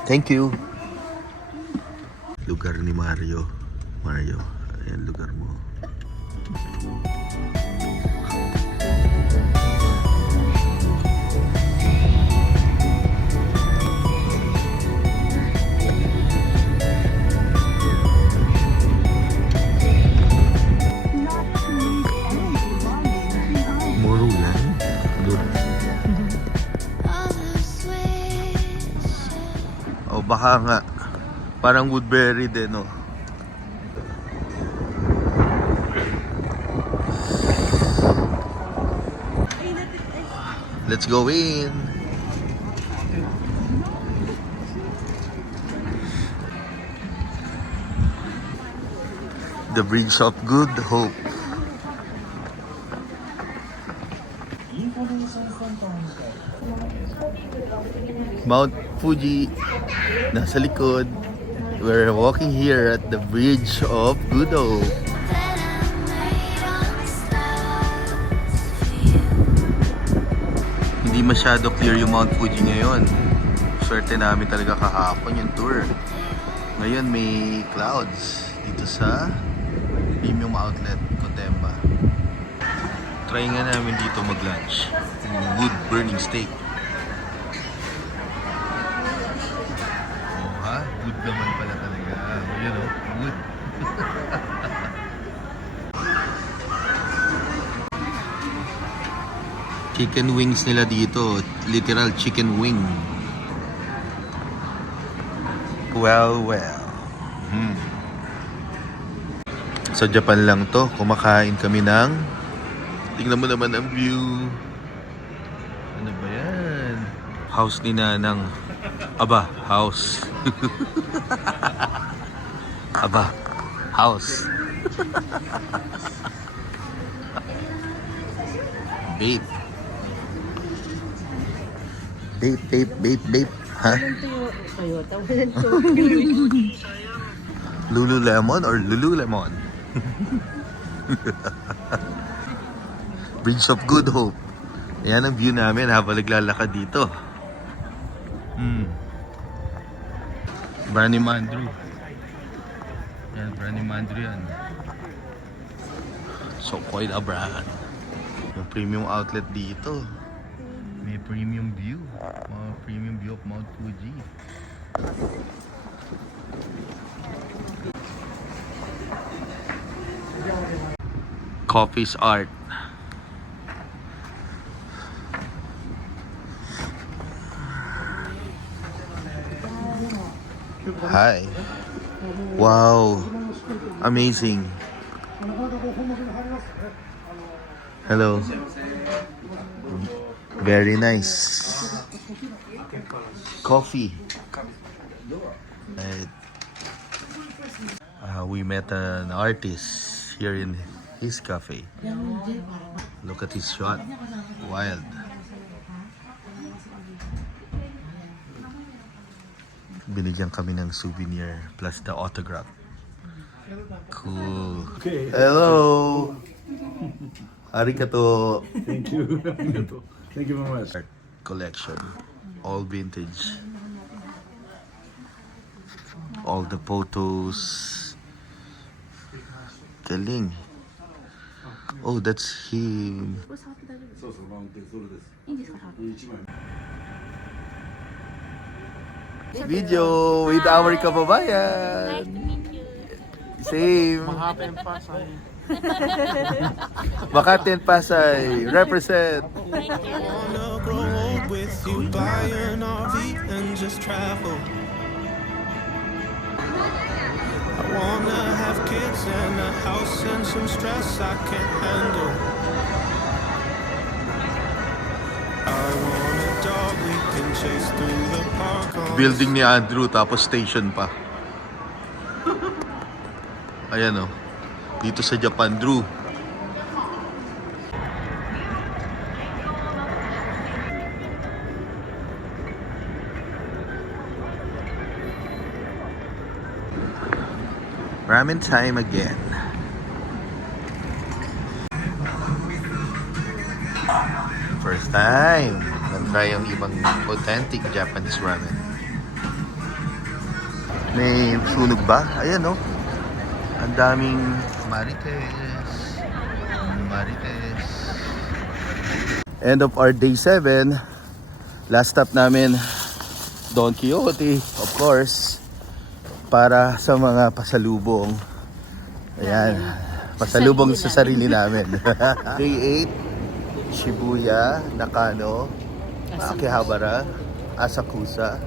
Thank you. Lugar ni Mario. Ayan lugar mo. Baka nga. Parang Woodbury din, no? Let's go in. The Bridge of Good Hope. Mount Fuji nasa likod. We're walking here at the Bridge of Good Hope. That I'm made on stars for you. Hindi masyado clear yung Mount Fuji ngayon. Swerte namin talaga kahapon yung tour. Ngayon may clouds dito sa Premium Outlet, Cotemba. Try nga namin dito mag-lunch. Wood burning steak. Oh ha? Wood naman pala talaga. Yun o, wood. Chicken wings nila dito. Literal chicken wing. Well. Sa Japan lang to. Kumakain kami ng... Tingnan mo naman ang view. Ano ba yan? House ni Nanang. Aba, house. Aba, house. Babe. Babe. Ha? Lululemon or Lululemon? Bridge of Good Hope. Ayan ang view namin habang naglalakad dito. Branny Mandrew. Yan, Branny Mandrew yan. So quite a brand. Yung premium outlet dito. May premium view. Premium view of Mount Fuji. Coffee's art. Hi. Wow. Amazing. Hello. Very nice. Coffee. We met an artist here in his cafe. Look at his shot. Wild. Binigyan kami ng souvenir plus the autograph. Cool. Okay. Hello. Arigato. Thank you. Thank you very much. Art collection. All vintage. All the photos. Galing. Oh, that's him. Video with our kababayan. Same. Makati and Pasay. Represent. Wanna grow old with you, buy an RV and just travel. I wanna have kids and a house and some stress I can't handle. I want a dog we can chase through the park on. Building ni Andrew tapos station pa. Ayan o. Dito sa Japan, Drew. Ramen time again. First time. Nag-try yung ibang authentic Japanese ramen. May sunog ba? Ayan o. Ang daming marites. End of our day 7. Last stop namin, Don Quixote, of course. Para sa mga pasalubong. Ayan. Pasalubong sa sarili namin. Day 8, Shibuya, Nakano, Akihabara, Asakusa,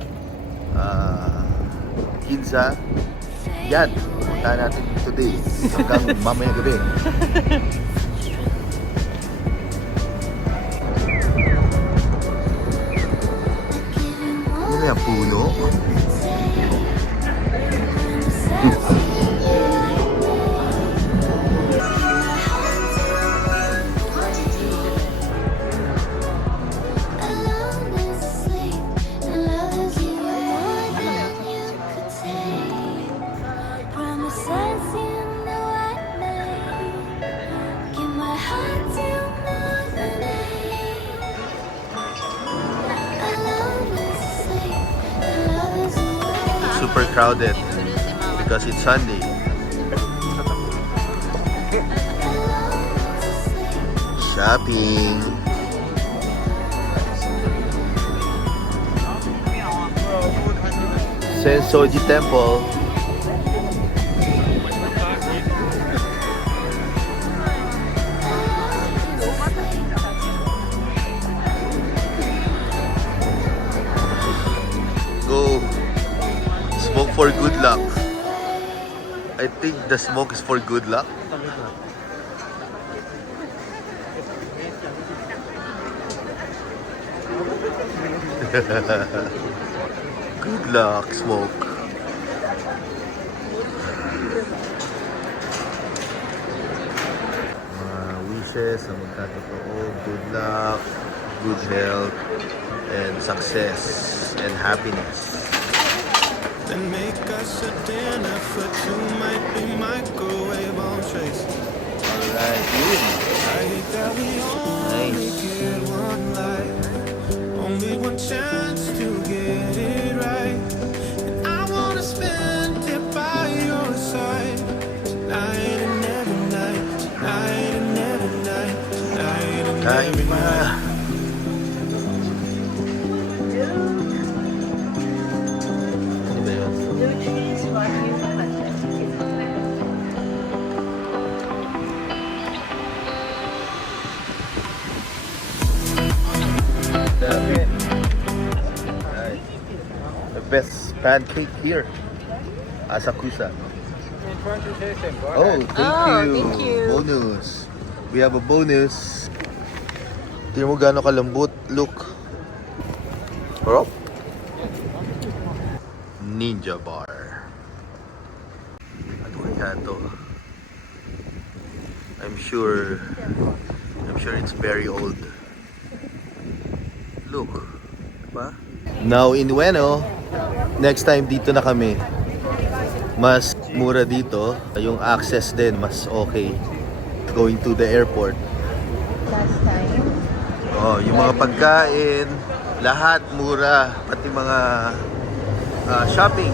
Ginza. Yan, punta natin today hanggang mamaya gabi. Ano yan, puno? Alone is asleep, and love is the one you could take. Promises you know I made. Give my heart to more than alone is asleep, and love is the one. It's super crowded because it's Sunday. Shopping. Sensoji Temple. Go. Smoke for good luck. I think the smoke is for good luck. Good luck, smoke. Mga wishes na magkatotoo. Good luck, good health, and success, and happiness. Then make us a dinner for two, might be microwave on trace. Alright, yun. I hate that we only Nice. get one life, only one chance to get it right. And I wanna spend it by your side, tonight and every night, tonight and every night, tonight and Kain every pa. night. Ano ba yun? Alright. The best pancake here. Asakusa. Oh, thank you. Bonus. We have a bonus. Tingnan mo gaano kalambot. Look. Oh. Ninja bar. Ano kaya to? I'm sure it's very old. Look. Diba? Now in Ueno, next time dito na kami. Mas mura dito. Yung access din mas okay. Going to the airport. Last time. Oh, yung mga pagkain, lahat mura, pati mga shopping.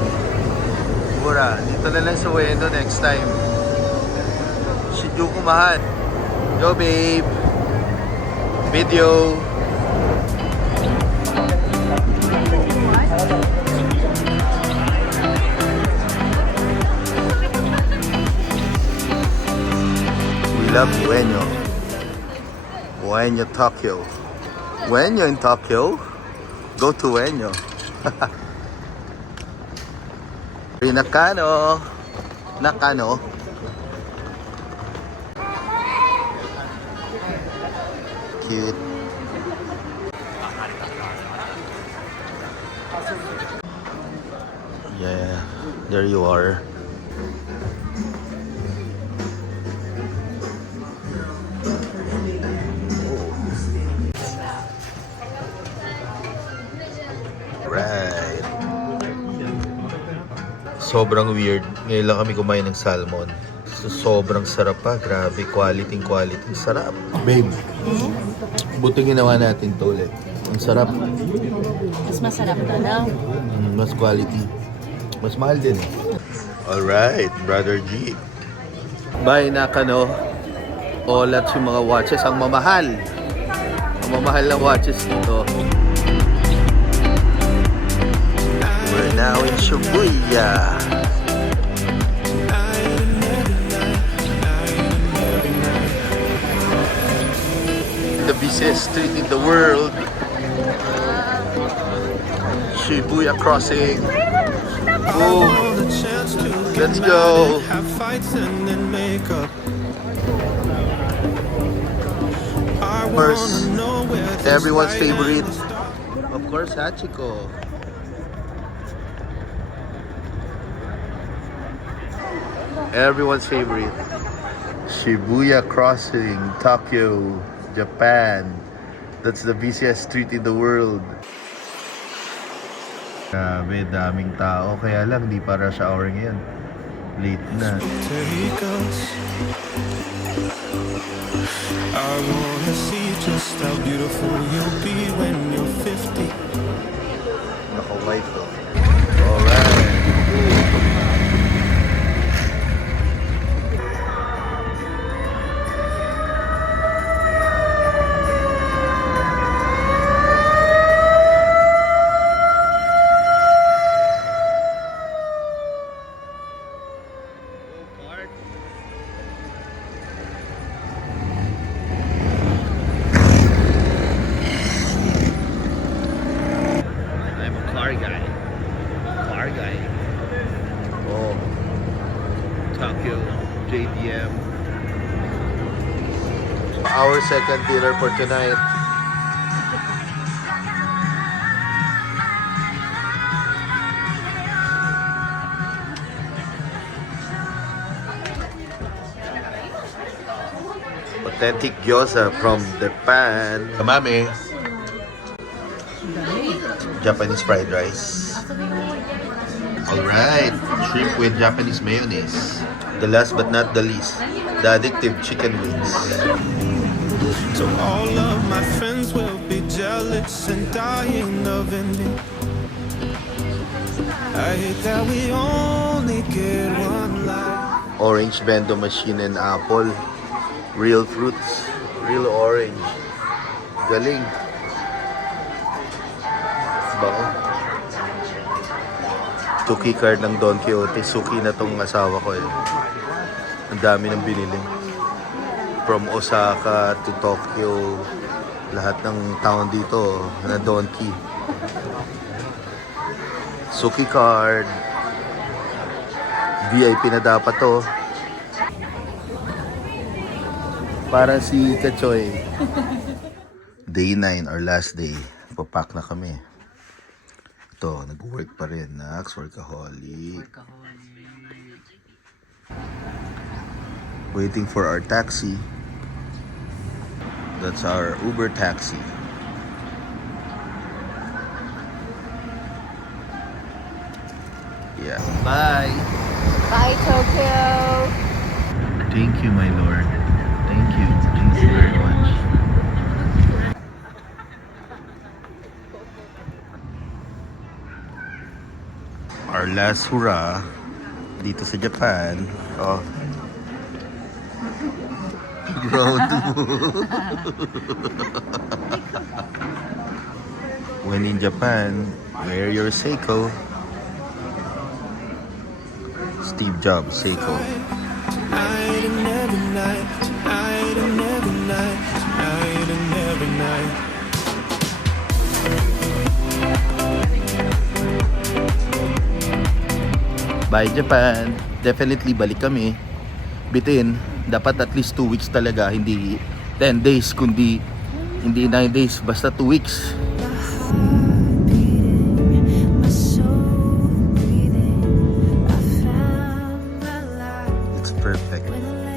Mura. Dito na lang sa Ueno next time. Shinjuku mahal. Yo babe. Video. We love Ueno. Ueno, Tokyo. Ueno in Tokyo? Go to Ueno. Nakano. Nakano. Cute. Yeah, there you are. Right. Sobrang weird. Ngayon lang kami kumain ng salmon. So, sobrang sarap pa. Grabe, quality. Sarap. Babe, buti ginawa natin to ulit. Ang sarap. Mas masarap na daw. Mas quality. Mas mahal din eh. Alright, Brother G. Bye, Nakano. All at yung mga watches. Ang mamahal. Ang mamahal ng watches dito. We're now in Shibuya. The busiest street in the world. Shibuya Crossing. Oh, want a chance to get let's mad go. and have fights and then make up. I course, wanna know where this everyone's light and favorite. the stars- Of course, Hachiko. Everyone's favorite. Shibuya Crossing, Tokyo, Japan. That's the busiest street in the world. Grabe, daming tao. Kaya lang, di pa rush hour ngayon. Late na. take us. I wanna see just how beautiful you'll be when you're 50. Naka-white to. Alright. I'm a car guy. Car guy. Oh. Tokyo, JDM. Our second dinner for tonight. Authentic gyoza from Japan. Kamame. Japanese fried rice. Alright, shrimp with Japanese mayonnaise. The last but not the least, the addictive chicken wings. So all of my friends will be jealous and dying of envy. I hate that we only get one life. Orange bendo machine and apple. Real fruits. Real orange. Galing. Bako. Tuki card ng Don Quixote. Suki na tong asawa ko eh. Ang dami ng binili. From Osaka to Tokyo. Lahat ng town dito na Donkey. Suki card. VIP na dapat to. Para si Kachoy. Day 9 or last day. Papak na kami. Ito, nag-work pa rin. Nax, workaholic. Waiting for our taxi. That's our Uber taxi. Yeah. Bye. Bye, Tokyo. Thank you, my lord. Thank you. Thank you very much. Our last hurrah dito sa Japan. Oh. Ground. When in Japan, wear your Seiko. Steve Jobs, Seiko. Night and every night, night and every night, night and every night. Bye Japan. Definitely balik kami. Bitin, dapat at least 2 weeks talaga, hindi 10 days kundi hindi 9 days, basta 2 weeks. My soul breathing. I found my life It's perfect. when I